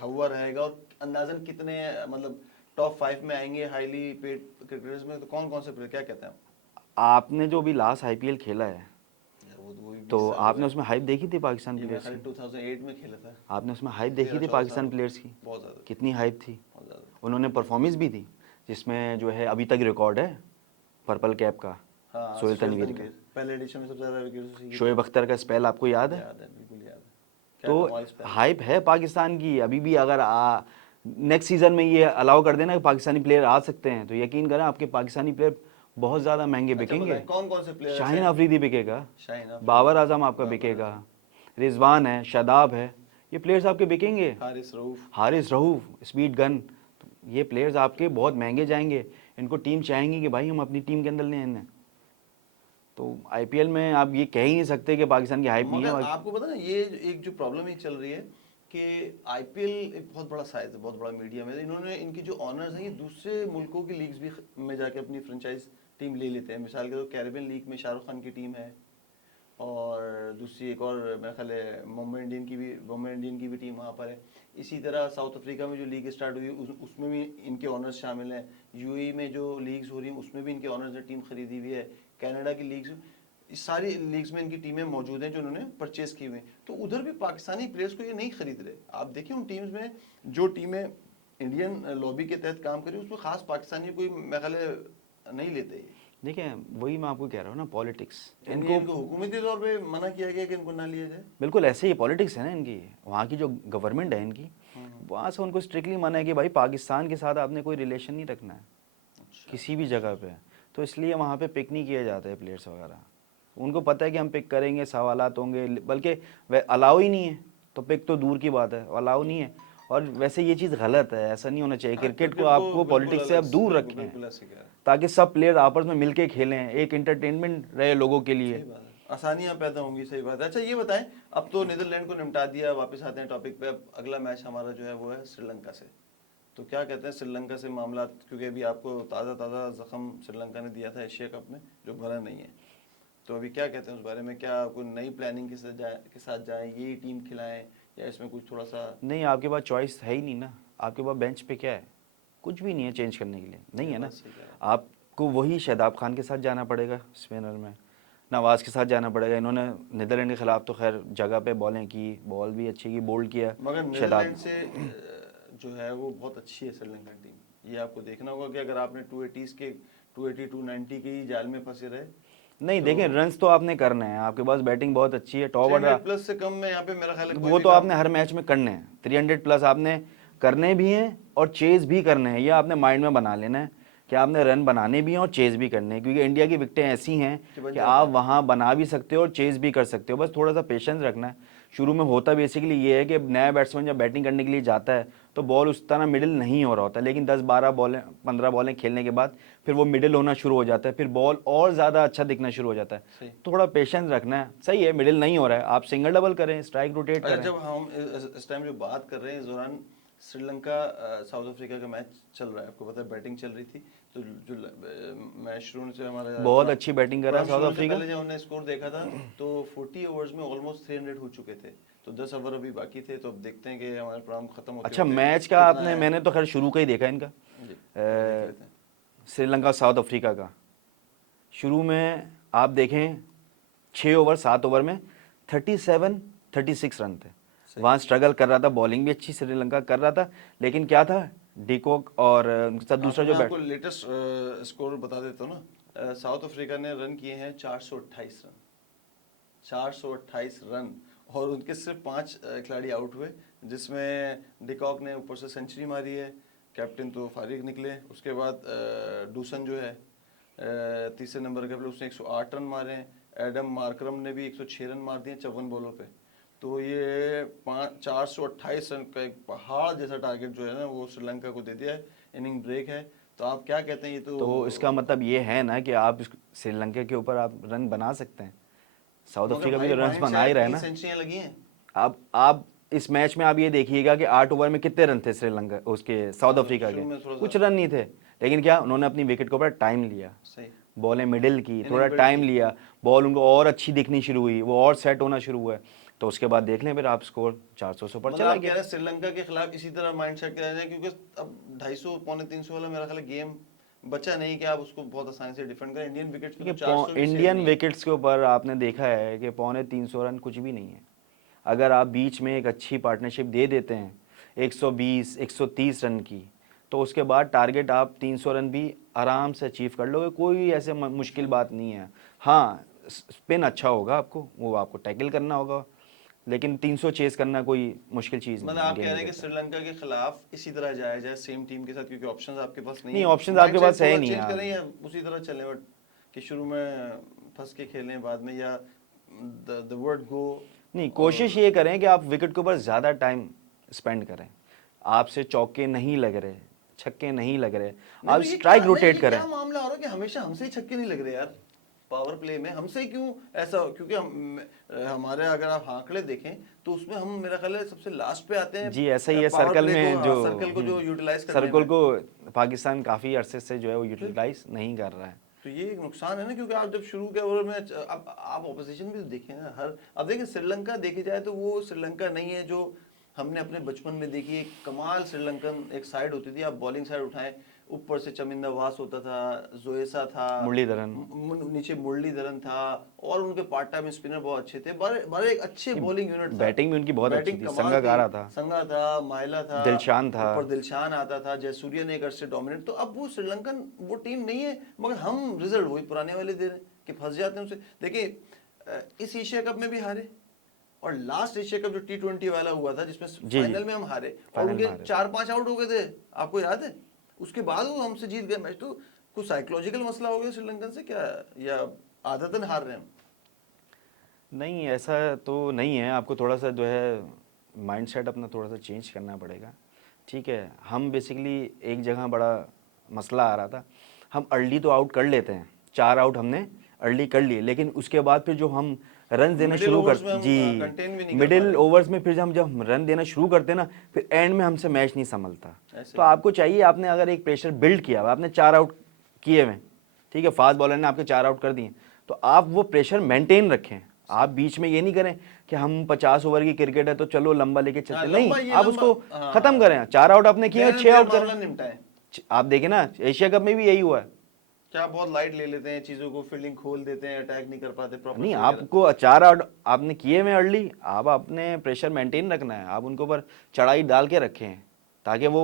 हवा रहेगा, और अंदाजन कितने मतलब टॉप 5 में आएंगे हाईली पेड क्रिकेटर्स में? तो कौन कौन से प्लेयर, क्या कहते हैं आप? आपने जो भी लास्ट आईपीएल खेला है, यार वो भी 20 तो साल हो आपने गए। उसमें हाइप देखी थी पाकिस्तान ये मैं प्लेयर्स खाली की? 2008 में खेला था। आपने उसमें हाइप देखी थी 13-14 पाकिस्तान साल। प्लेयर्स की? बहुत ज्यादा। कितनी हाइप थी। बहुत ज्यादा। उन्होंने परफॉर्मेंस भी दी, जिसमें जो है अभी तक रिकॉर्ड है पर्पल कैप का, हाँ, सोहेल सुहेल तनवीर का। तनवीर पहले एडिशन में सबसे ज्यादा विकेट उसी की थी। शोएब अख्तर का स्पेल आपको याद है? याद है, बिल्कुल याद है। क्या तो कमाल स्पेल। हाइप है पाकिस्तान की अभी भी। अगर नेक्स्ट सीजन में ये अलाउ कर देना कि पाकिस्तानी प्लेयर आ सकते हैं, तो यकीन करें आपके पाकिस्तानी प्लेयर बहुत ज़्यादा महंगे अच्छा बिकेंगे। बताएं, कौन कौन से प्लेयर ऐसे शाहीन हैं? अफरीदी बिकेगा, शाहीन अफरीदी, बाबर आजम आपका बाबर बिकेगा, आजम, रिजवान है, शादाब है, ये प्लेयर्स आपके बिकेंगे। हारिस रऊफ। हारिस रऊफ, स्पीड गन, ये प्लेयर्स आपके बहुत महंगे जाएंगे। इनको टीम चाहेंगी कि भाई हम अपनी टीम के अंदर लें इन्हें। तो आईपीएल में आप ये कह ही नहीं सकते कि पाकिस्तान की हाइप नहीं मगर है। आपको पता ना, ये एक जो प्रॉब्लम ही चल रही है कि आईपीएल एक बहुत बड़ा साइज है, बहुत बड़ा मीडियम है। इन्होंने, इनकी जो ऑनर्स हैं, ये दूसरे मुल्कों की लीग्स भी में जाके अपनी फ्रेंचाइज टीम ले लेते हैं। मिसाल के तौर कैरेबियन लीग में शाहरुख खान की टीम है, और दूसरी एक और मेरा ख्याल है मुंबई इंडियन की भी टीम वहाँ पर है। इसी तरह साउथ अफ्रीका में जो लीग स्टार्ट हुई उसमें भी इनके ऑनर्स शामिल हैं। यूएई में जो लीग्स हो रही हैं उसमें भी इनके ऑनर्स ने टीम खरीदी हुई है। कनाडा की लीग्स, इस सारी लीग्स में इनकी टीमें मौजूद हैं जो उन्होंने परचेज की हुई हैं। तो उधर भी पाकिस्तानी प्लेयर्स को ये नहीं खरीद रहे। आप देखिए उन टीम्स में जो टीमें इंडियन लॉबी के तहत काम करी, उसमें खास पाकिस्तानी कोई मेरे ख्याल है नहीं लेते ये। देखिए वही मैं आपको कह रहा हूँ ना, पॉलिटिक्स इनको हुकूमती तौर पे मना किया गया कि इनको ना लिया जाए। बिल्कुल ऐसे ही पॉलिटिक्स है ना इनकी, वहाँ की जो गवर्नमेंट है इनकी, वहाँ से उनको स्ट्रिक्टली मना है कि भाई पाकिस्तान के साथ आपने कोई रिलेशन नहीं रखना है अच्छा। किसी भी जगह पे। तो इसलिए वहाँ पे पिक नहीं किए जाते हैं प्लेयर्स वगैरह। उनको पता है कि हम पिक करेंगे, सवालात होंगे, बल्कि वह अलाउ ही नहीं है, तो पिक तो दूर की बात है, अलाउ नहीं है। और वैसे ये चीज़ गलत है, ऐसा नहीं होना चाहिए। हाँ, क्रिकेट को क्रिकेट आपको बिल्कुल पॉलिटिक्स से अलग, आप दूर बिल्कुल रखें, बिल्कुल ऐसे कह रहे हैं। ताकि सब प्लेयर आपस में मिलके खेलें, एक इंटरटेनमेंट रहे लोगों के लिए। सही बात है, आसानियां पैदा होंगी। सही बात है। अच्छा ये बताएं, अब तो नीदरलैंड को निपटा दिया, वापस आते हैं टॉपिक पे। अब अगला मैच हमारा जो है वो है श्रीलंका से। तो क्या कहते हैं श्रीलंका से मामला, क्योंकि अभी आपको ताज़ा ताज़ा जख्म श्रीलंका ने दिया था एशिया कप में, जो भरा नहीं है। तो अभी क्या कहते हैं उस बारे में, क्या कोई नई प्लानिंग के साथ जाएं, यही टीम खिलाएं, या इसमें कुछ थोड़ा सा? नहीं, आपके पास चॉइस है ही नहीं ना, आपके पास बेंच पे क्या है, कुछ भी नहीं है चेंज करने के लिए, नहीं है ना। आपको वही शादाब खान के साथ जाना पड़ेगा स्पिनर में, नवाज़ के साथ जाना पड़ेगा। इन्होंने नीदरलैंड के खिलाफ तो खैर जगह पे बॉलें की, बॉल भी अच्छी की, बोल्ड किया मगर शादाब। नीदरलैंड से जो है वो बहुत अच्छी है श्रीलंका टीम। ये आपको देखना होगा कि अगर आपने 280 के 280 290 के ही जाल में फंसे रहे। नहीं देखें, रन्स तो आपने करने हैं, आपके पास बैटिंग बहुत अच्छी है, टॉप 300 ऑर्डर, प्लस से कम में यहाँ पे मेरा ख्याल है कोई वो भी तो काम। आपने हर मैच में करने हैं। 300 प्लस आपने करने भी हैं और चेज भी करने हैं, ये आपने माइंड में बना लेना है कि आपने रन बनाने भी हैं और चेज भी करने हैं, क्योंकि इंडिया की विकेटें ऐसी हैं बन कि जाता आप है। वहाँ बना भी सकते हो और चेज भी कर सकते हो। बस थोड़ा सा पेशेंस रखना है। शुरू में होता बेसिकली ये है कि नया बैट्समैन जब बैटिंग करने के लिए जाता है तो बॉल उस तरह मिडिल नहीं हो रहा होता, लेकिन 10-12 बॉलें 15 बॉलें खेलने के बाद फिर वो मिडिल होना शुरू हो जाता है, फिर बॉल और ज़्यादा अच्छा दिखना शुरू हो जाता है। सही। थोड़ा पेशेंस रखना है। सही है, मिडिल नहीं हो रहा है, आप सिंगल डबल करें, स्ट्राइक रोटेट अच्छा, करें। जब हम इस टाइम जो बात कर रहे हैं, इस दौरान श्रीलंका साउथ अफ्रीका का मैच चल रहा है, आपको पता है बैटिंग चल रही थी। तो जो मैच शुरू से हमारा बहुत अच्छी बैटिंग कर रहा है साउथ शुरू से अफ्रीका। पहले जब हमने स्कोर देखा था तो 40 ओवर्स में ऑलमोस्ट 300 हो चुके थे। तो 10 ओवर अभी बाकी थे, तो अब देखते हैं कि हमारे प्रोग्राम खत्म होते अच्छा, होते मैच का कितना आपने, है। मैंने तो खैर शुरू का ही देखा इनका, जी, थोड़ा देख लेते हैं। श्रीलंका साउथ अफ्रीका का। शुरू में आप देखें 6 ओवर 7 ओवर में 37-36 रन थे। वहाँ स्ट्रगल कर रहा था, बॉलिंग भी अच्छी श्रीलंका कर रहा था, लेकिन क्या था, डिकॉक और उनका दूसरा जो मैं बैट, आपको लेटेस्ट स्कोर बता देता हूँ ना। साउथ अफ्रीका ने रन किए हैं 428 रन, 428 रन। और उनके सिर्फ 5 खिलाड़ी आउट हुए, जिसमें डिकॉक ने ऊपर से सेंचुरी मारी है, कैप्टन तो फारिग निकले। उसके बाद डूसन जो है तीसरे नंबर के, उसने 108 रन मारे हैं। एडम मार्करम ने भी 106 रन मार दिए 54 बॉलों पे। तो ये 428 रन का एक पहाड़ जैसा टारगेट जो है ना वो श्रीलंका को दे दिया है। इनिंग ब्रेक है। तो आप क्या कहते हैं, ये तो इसका मतलब ये है ना कि आप श्रीलंका के ऊपर आप रन बना सकते हैं। साउथ मगर अफ्रीका भी भाई तो रन पॉइंट्स बना है, ही रहा है 3 ना। सेंचुरियां लगी हैं। आप इस मैच में आप ये देखिएगा कि 8 ओवर में कितने रन थे श्रीलंका, उसके साउथ अफ्रीका के, शुरू में थोड़ा कुछ सा रन नहीं थे। लेकिन क्या उन्होंने अपनी विकेट के ऊपर टाइम लिया, सही बॉलें मिडिल की, इनिंग थोड़ा बिल्ड टाइम की। लिया, बॉल उनको और अच्छी दिखनी शुरू हुई, वो और सेट होना शुरू हुआ। तो उसके बाद देख लें फिर आप, स्कोर 400 से ऊपर मतलब चला आप कह गया। रहे हैं श्रीलंका के खिलाफ इसी तरह माइंडसेट के रहना है, क्योंकि अब 250 पौने 300 वाला मेरा ख्याल है गेम बचा नहीं कि आप उसको बहुत आसानी से डिफेंड करें। इंडियन विकेट्स पे तो 400 भी सेफ इंडियन नहीं है। विकेट्स के ऊपर आपने देखा है कि पौने 300 रन कुछ भी नहीं है। अगर आप बीच में एक अच्छी पार्टनरशिप दे देते हैं 120 130 रन की, तो उसके बाद टारगेट आप 300 रन भी आराम से अचीव कर लोगे, कोई ऐसे मुश्किल बात नहीं है। हाँ, स्पिन अच्छा होगा, आपको वो आपको टैकल करना होगा, लेकिन 300 चेस करना कोई मुश्किल चीज़ नहीं मतलब है आप कह इंडियन रहे हैं कि विकेट पे। श्रीलंका के खिलाफ इसी तरह जाया जाए सेम टीम के साथ, क्योंकि ऑप्शंस आपके पास नहीं नहीं, है। ऑप्शंस आपके माइंडसेट पास है थोड़ा ही नहीं चेंज यार। करें या उसी तरह चलें, बट कि शुरू में फंस के खेलें बाद में, या द वर्ड गो। नहीं, और कोशिश ये करें कि आप विकेट के ऊपर ज़्यादा टाइम स्पेंड करें। आपसे चौके नहीं लग रहे, छक्के नहीं लग रहे, नहीं आप तो ये क्या, स्ट्राइक नहीं रोटेट ये करें। क्या मामला हो रहा है कि हमेशा हमसे ही छक्के नहीं लग रहे यार पावर प्ले में, हमसे क्यों ऐसा? क्योंकि हमारे अगर आप आंकड़े देखें तो उसमें हम मेरा ख्याल है सबसे लास्ट पे आते जी ऐसा ही हैं है, पावर सर्कल प्ले को, में जो सर्कल को जो यूटिलाइज करने सर्कल में। को पाकिस्तान काफ़ी अरसे से जो है वो फिर यूटिलाइज नहीं कर रहा है। तो ये एक नुकसान है ना, क्योंकि आप जब शुरू के ओवर में अब आप ऑपोजिशन भी तो देखें ना। हर अब देखिए श्रीलंका देखी जाए तो वो श्रीलंका नहीं है जो हमने अपने बचपन में देखी। एक कमाल श्रीलंकन एक साइड होती थी, आप बॉलिंग साइड उठाएं, ऊपर से चमिंदा वास होता था, जोएसा था, मुरलीधरन, नीचे मुरलीधरन था, और उनके पार्ट टाइम स्पिनर बहुत अच्छे थे। बड़े बड़े एक अच्छे बॉलिंग यूनिट था। बैटिंग भी उनकी बहुत अच्छी बैटिंग थी, कमाल संगाकारा थी। था, संगा था, माइला था, दिलशान था, ऊपर दिलशान आता था, जयसूर्या ने एक अर्से डोमिनेट। तो अब वो श्रीलंकन वो टीम नहीं है, मगर हम रिजल्ट वही पुराने वाले दे रहे हैं कि फंस जाते हैं उनसे। देखिए इस एशिया कप में भी हारे, और लास्ट एशिया कप जो T20 वाला हुआ था जिसमें फाइनल में हम हारे, और फाइनल उनके में हारे। 4-5 आउट हो गए थे, आपको याद है? उसके बाद वो हमसे जीत गए मैच। तो कुछ साइकोलॉजिकल मसला हो गया श्रीलंकन से क्या, या आदतन हार रहे हैं हम? नहीं, ऐसा तो नहीं है। आपको थोड़ा सा जो है माइंड सेट अपना थोड़ा सा चेंज करना पड़ेगा, ठीक है। हम बेसिकली एक जगह बड़ा मसला आ रहा था, हम अर्ली तो आउट कर लेते हैं, 4 आउट हमने अर्ली कर लिए, लेकिन उसके बाद फिर जो हम रन देना मिडिल शुरू ओवर्स में कर हम जी कंटेन भी नहीं कर पा मिडिल रहे। ओवर्स में फिर जब हम रन देना शुरू करते हैं ना, फिर एंड में हमसे मैच नहीं संभलता। ऐसे तो आपको चाहिए, आपने अगर एक प्रेशर बिल्ड किया, आपने 4 आउट किए हुए, ठीक है, फास्ट बॉलर ने आपके 4 आउट कर दिए, तो आप वो प्रेशर मेंटेन रखें। आप बीच में ये नहीं करें कि हम 50 ओवर की क्रिकेट है तो चलो लंबा लेके चलते, नहीं, आप उसको खत्म करें। 4 आउट आपने किए, 6 आउट मामला करें। निपटाएं। आप देखें ना, एशिया कप में भी यही हुआ है। क्या बहुत लाइट ले लेते हैं चीजों को, फील्डिंग खोल देते हैं, अटैक नहीं कर पाते प्रॉपर नहीं, से। आपको 4 आउट आपने किए में अर्ली, आप अपने प्रेशर मेंटेन रखना है, आप उनके ऊपर चढ़ाई डाल के रखें ताकि वो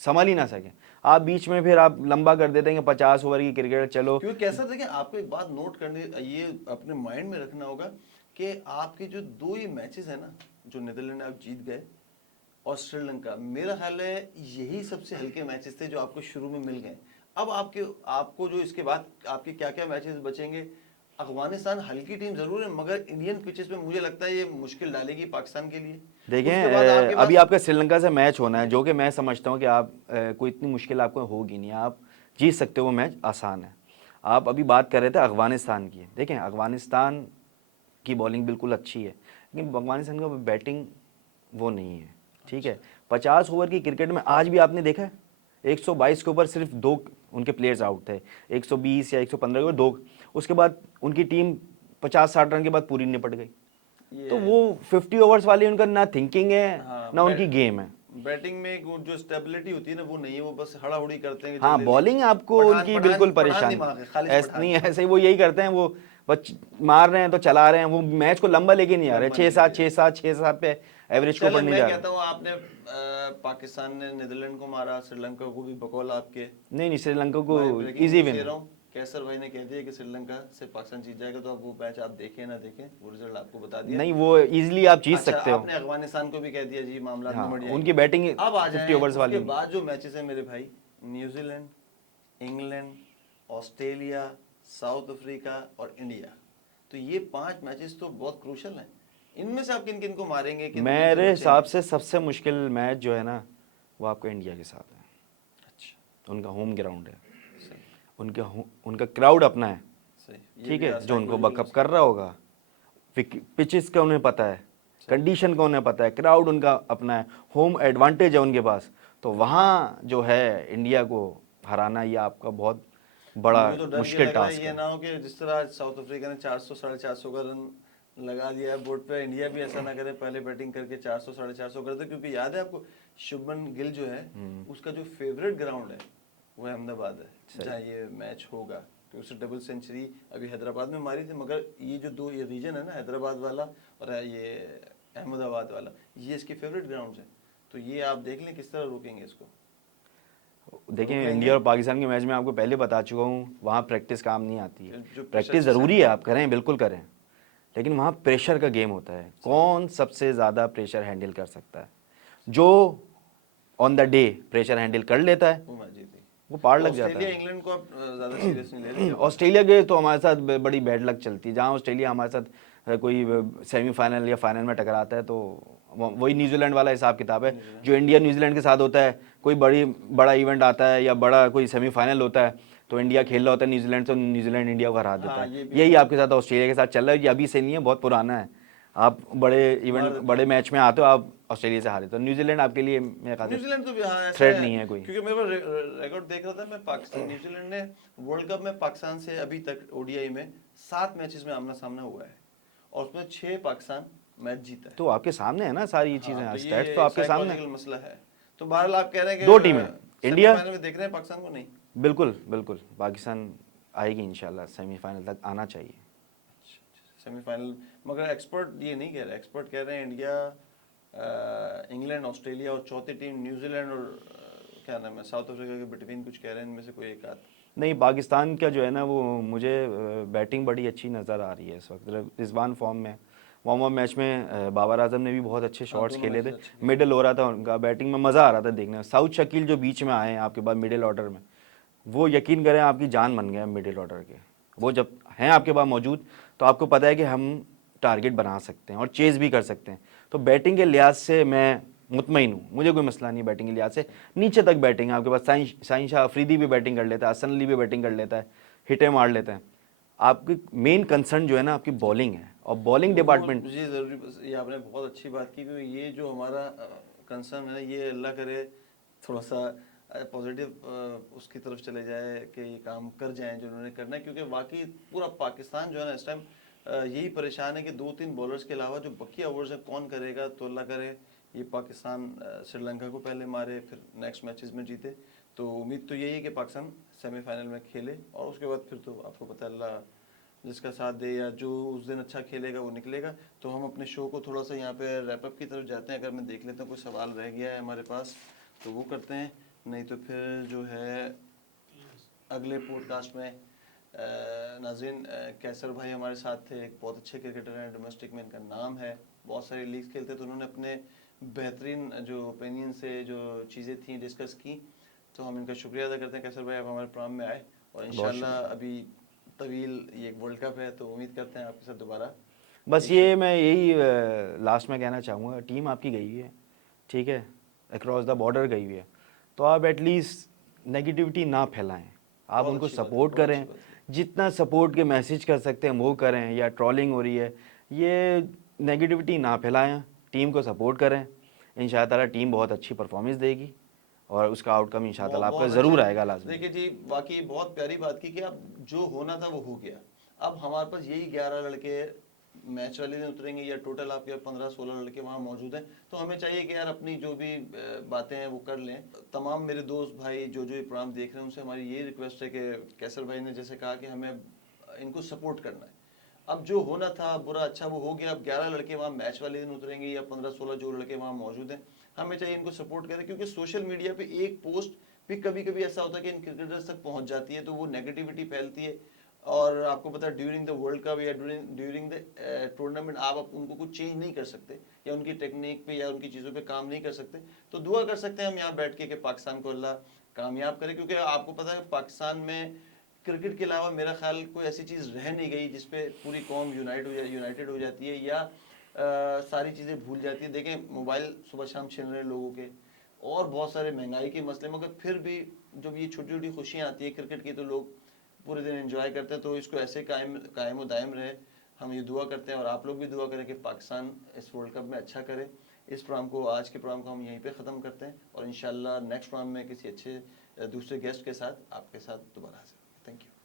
संभल ही ना सके। आप बीच में फिर आप लंबा कर देते हैं कि 50 ओवर की क्रिकेट चलो। क्योंकि कैसा देखिए, आपको एक बात नोट करनी, ये अपने माइंड में रखना होगा कि आपके जो 2 ये मैचेस है ना, जो नीदरलैंड आप जीत गए और श्रीलंका, मेरा ख्याल है यही सबसे हल्के मैचेस थे जो आपको शुरू में मिल गए। अब आपको जो इसके बाद आपके क्या क्या मैचेस बचेंगे। अफगानिस्तान हल्की टीम जरूर है, मगर इंडियन पिचेस में मुझे लगता है ये मुश्किल डालेगी पाकिस्तान के लिए। उसके बाद देखें, आपके अभी पास आपका श्रीलंका से मैच होना है, जो कि मैं समझता हूं कि आप कोई इतनी मुश्किल आपको होगी नहीं, आप जीत सकते हो, वो मैच आसान है। आप अभी बात कर रहे थे अफगानिस्तान की, देखें अफगानिस्तान की बॉलिंग बिल्कुल अच्छी है, लेकिन अफगानिस्तान का बैटिंग वो नहीं है, ठीक है। 50 ओवर की क्रिकेट में आज भी आपने देखा है 122 के ऊपर सिर्फ 2 उनके प्लेयर्स आउट थे, 120 या 115 के ऊपर 2, उसके बाद उनकी टीम 50-60 रन के बाद पूरी निपट गई। तो वो 50 ओवर्स वाली उनका ना थिंकिंग है, हाँ, ना उनकी गेम है। बैटिंग में जो स्टेबिलिटी होती है ना, वो नहीं है, वो बस हड़ाहुड़ी करते हैं कि हाँ, जल्दी बॉलिंग आपको उनकी बिल्कुल परेशान, दिमाग है, खालिश ऐसे पठान नहीं, दिमाग। ऐसे ही वो यही करते हैं, वो बस मार रहे हैं तो चला रहे हैं, वो मैच को लंबा लेके नहीं आ रहे, लंबा 6-7 नहीं 6-7 6-7 पे एवरेज को चले, ऊपर नहीं मैं जा कहता रहे। हूँ आपने पाकिस्तान ने नीदरलैंड को मारा, श्रीलंका को भी बकौल आपके। नहीं नहीं, श्रीलंका को मैं ब्रेकिंग इजी न्यूज़ विन दे है। रहा हूँ, कैसर भाई ने कह दिया कि श्रीलंका से पाकिस्तान जीत जाएगा। तो अब वो मैच आप देखें ना देखें, वो रिजल्ट आपको बता दिया। नहीं, वो इजीली आप जीत अच्छा, सकते हो। आपने अफगानिस्तान को भी कह दिया जी, मामला हाँ, निमट जाएंगे। उनकी बैटिंग अब आ 50 जाए ओवर्स वाली उसके नहीं। बाद जो मैचेस है मेरे भाई, New Zealand, England, Australia, south Africa और इंडिया। तो ये 5 मैचेस तो बहुत क्रूशल हैं। इनमें से आप किन किन को मारेंगे, किन किन से मेरे बचेंगे? हिसाब से सबसे मुश्किल मैच जो है ना, वो आपका इंडिया के साथ है। अच्छा, उनका होम ग्राउंड है, सही उनका क्राउड अपना है, सही, ये ठीक भी है, जो उनको psychological बकअप कर रहा होगा, पिचेस का उन्हें पता है, कंडीशन का उन्हें पता है, क्राउड उनका अपना है, होम एडवांटेज है उनके पास। तो वहाँ जो है इंडिया को हराना, ये आपका बहुत बड़ा मुझे तो डर ये मुश्किल लग रहा है, टास्क ये है। ना हो कि जिस तरह साउथ अफ्रीका ने 400 450 का रन लगा दिया है बोर्ड पे, इंडिया भी ऐसा ना करे, पहले बैटिंग करके 400 450 कर दे। क्योंकि याद है आपको, शुभमन गिल जो है उसका जो फेवरेट ग्राउंड है वो अहमदाबाद है, जहाँ ये मैच होगा। तो उसने डबल सेंचुरी अभी हैदराबाद में मारी थी, मगर ये जो ये रीजन है ना, हैदराबाद वाला और ये अहमदाबाद वाला, ये इसके फेवरेट ग्राउंड है। तो ये आप देख लें किस तरह रोकेंगे इसको। देखें, रोकेंगे। इंडिया और पाकिस्तान के मैच में आपको पहले बता चुका हूँ, वहाँ प्रैक्टिस काम नहीं आती है। जो प्रैक्टिस pressure ज़रूरी है, आप करें, बिल्कुल करें, लेकिन वहाँ प्रेशर का गेम होता है। कौन सबसे ज़्यादा प्रेशर हैंडल कर सकता है, जो on the day pressure handle कर लेता है, वो मैच जीती। वो पार लग जाता ऑस्ट्रेलिया है। इंग्लैंड को आप ज्यादा सीरियस नहीं ले रहे। ऑस्ट्रेलिया के तो हमारे साथ बड़ी बैड लक चलती है, जहाँ ऑस्ट्रेलिया हमारे साथ कोई सेमीफाइनल या फाइनल में टकराता है, तो वही न्यूजीलैंड वाला हिसाब किताब है जो इंडिया न्यूजीलैंड के साथ होता है। कोई बड़ा इवेंट आता है या बड़ा कोई सेमीफाइनल होता है, तो इंडिया खेल रहा होता है न्यूजीलैंड से, न्यूजीलैंड इंडिया को हरा देता हाँ, है। ये भी यही आपके साथ ऑस्ट्रेलिया के साथ चल रहा है, ये अभी से नहीं है, बहुत पुराना है। आप बड़े इवेंट, बड़े मैच में आते हो, आप ऑस्ट्रेलिया से हारे, तो न्यूजीलैंड आपके लिए मेरे ख्याल से न्यूजीलैंड तो भी हाँ ऐसा थ्रेट नहीं है कोई। क्योंकि मेरे को रिकॉर्ड देख रहा था मैं, पाकिस्तान न्यूजीलैंड ने वर्ल्ड कप में पाकिस्तान से अभी तक ओडीआई में 7 मैचेस में आमना सामना हुआ है, और उसमें 6 पाकिस्तान मैच जीता है। तो आपके सामने है ना सारी हाँ, चीज़ें, तो स्टैट्स ये तो आपके सामने। psychological मसला है। तो बहरहाल आप कह रहे हैं कि 2 टीमें, इंडिया सेमीफाइनल में देख रहे हैं पाकिस्तान को? नहीं, बिल्कुल बिल्कुल पाकिस्तान आएगी इंशाल्लाह, सेमीफाइनल तक आना चाहिए। सेमीफाइनल। मगर एक्सपर्ट ये नहीं कह रहे, एक्सपर्ट कह रहे हैं इंडिया, इंग्लैंड, ऑस्ट्रेलिया और चौथी टीम न्यूजीलैंड और क्या नाम है, साउथ अफ्रीका के बिटवीन कुछ कह रहे हैं, इनमें से कोई एक आध। नहीं, पाकिस्तान का जो है ना वो मुझे बैटिंग बड़ी अच्छी नज़र आ रही है इस वक्त, रिजवान फॉर्म में। वार्म अप मैच में बाबर आजम ने भी बहुत अच्छे शॉट्स दोनों खेले थे, मैचेस अच्छे खेले। मिडिल हो रहा था उनका, बैटिंग में मज़ा आ रहा था देखने में। साउथ शकील जो बीच में आए हैं आपके पास मिडिल ऑर्डर में, वो यकीन करें आपकी जान बन गए मिडिल ऑर्डर के। वो जब हैं आपके पास मौजूद तो आपको पता है कि हम टारगेट बना सकते हैं और चेज़ भी कर सकते हैं। तो बैटिंग के लिहाज से मैं मुतमईन हूँ, मुझे कोई मसला नहीं बैटिंग के लिहाज से। नीचे तक बैटिंग है आपके पास, साइन शाह अफरीदी भी बैटिंग कर लेता है, हसन अली भी बैटिंग कर लेता है, हिटे मार लेता है। आपकी मेन कंसर्न जो है ना आपकी बॉलिंग है, और बॉलिंग डिपार्टमेंट। ये ज़रूरी, ये आपने बहुत अच्छी बात की, क्योंकि ये जो हमारा कंसर्न है, ये अल्लाह करे थोड़ा सा पॉजिटिव उसकी तरफ चले जाए कि ये काम कर जाएं जो उन्होंने करना है। क्योंकि वाकई पूरा पाकिस्तान जो है ना इस टाइम यही परेशान है कि 2-3 बॉलर्स के अलावा जो बकिया ओवर्स है कौन करेगा। तो अल्लाह करे ये पाकिस्तान श्रीलंका को पहले मारे, फिर नेक्स्ट मैचेस में जीते। तो उम्मीद तो यही है कि पाकिस्तान सेमीफाइनल में खेले, और उसके बाद फिर तो आपको पता है अल्लाह जिसका साथ दे, या जो उस दिन अच्छा खेलेगा वो निकलेगा। तो हम अपने शो को थोड़ा सा यहाँ पे रैपअप की तरफ जाते हैं। अगर मैं देख लेता हूँ कोई सवाल रह गया है हमारे पास तो वो करते हैं, नहीं तो फिर जो है अगले पॉडकास्ट में नाज़रीन कैसर भाई हमारे साथ थे, एक बहुत अच्छे क्रिकेटर हैं, डोमेस्टिक में इनका नाम है, बहुत सारे लीग्स खेलते, तो उन्होंने अपने बेहतरीन जो ओपिनियन से जो चीज़ें थी डिस्कस की। तो हम इनका शुक्रिया अदा करते हैं कैसर भाई, आप हमारे प्रोग्राम में आए, और इंशाल्लाह अभी तवील ये एक वर्ल्ड कप है तो उम्मीद करते हैं आपके साथ दोबारा। बस ये मैं यही लास्ट में कहना चाहूँगा, टीम आपकी गई हुई है, ठीक है, अक्रॉस द बॉर्डर गई हुई है, तो आप एटलीस्ट नेगेटिविटी ना फैलाएं, आप बहुत उनको अच्छी बात है, सपोर्ट बहुत अच्छी करें, बात है। जितना सपोर्ट के मैसेज कर सकते हैं वो करें। या ट्रोलिंग हो रही है, ये नेगेटिविटी ना फैलाएं, टीम को सपोर्ट करें। इंशाअल्लाह टीम बहुत अच्छी परफॉर्मेंस देगी और उसका आउटकम इंशाअल्लाह आपका बहुत ज़रूर अच्छे। आएगा लाजमी। देखिए जी, वाकई बहुत प्यारी बात की कि अब जो होना था वो हो गया। अब हमारे पास यही 11 लड़के मैच वाले दिन उतरेंगे, या टोटल आपके 15-16 लड़के वहाँ मौजूद हैं। तो हमें चाहिए कि यार अपनी जो भी बातें हैं वो कर लें। तमाम मेरे दोस्त भाई जो जो ये प्रोग्राम देख रहे हैं उनसे हमारी ये रिक्वेस्ट है कि कैसर भाई ने जैसे कहा कि हमें इनको सपोर्ट करना है। अब जो होना था बुरा अच्छा वो हो गया। अब 11 लड़के वहाँ मैच वाले दिन उतरेंगे, या 15-16 जो लड़के वहाँ मौजूद हैं, हमें चाहिए इनको सपोर्ट करें। क्योंकि सोशल मीडिया पे एक पोस्ट भी कभी कभी ऐसा होता है कि इन क्रिकेटर्स तक पहुंच जाती है, तो वो नेगेटिविटी फैलती है। और आपको पता है ड्यूरिंग द वर्ल्ड कप या ड्यूरिंग द टूर्नामेंट आप उनको कुछ चेंज नहीं कर सकते, या उनकी टेक्निक पे या उनकी चीज़ों पे काम नहीं कर सकते। तो दुआ कर सकते हैं हम यहाँ बैठ के कि पाकिस्तान को अल्लाह कामयाब करे। क्योंकि आपको पता है पाकिस्तान में क्रिकेट के अलावा मेरा ख्याल कोई ऐसी चीज़ रह नहीं गई जिसपे पूरी कौम यूनाइटेड हो जाती है, या सारी चीज़ें भूल जाती है। देखें मोबाइल सुबह शाम छीन रहे हैं लोगों के, और बहुत सारे महंगाई के मसले, मगर फिर भी जब ये छोटी छोटी खुशियाँ आती है क्रिकेट की तो लोग पूरे दिन एंजॉय करते हैं। तो इसको ऐसे कायम व दायम रहे, हम ये दुआ करते हैं, और आप लोग भी दुआ करें कि पाकिस्तान इस वर्ल्ड कप में अच्छा करे। इस प्रोग्राम को, आज के प्रोग्राम को हम यहीं पे ख़त्म करते हैं, और इंशाल्लाह नेक्स्ट प्रोग्राम में किसी अच्छे दूसरे गेस्ट के साथ आपके साथ दोबारा हाजिर। Thank you.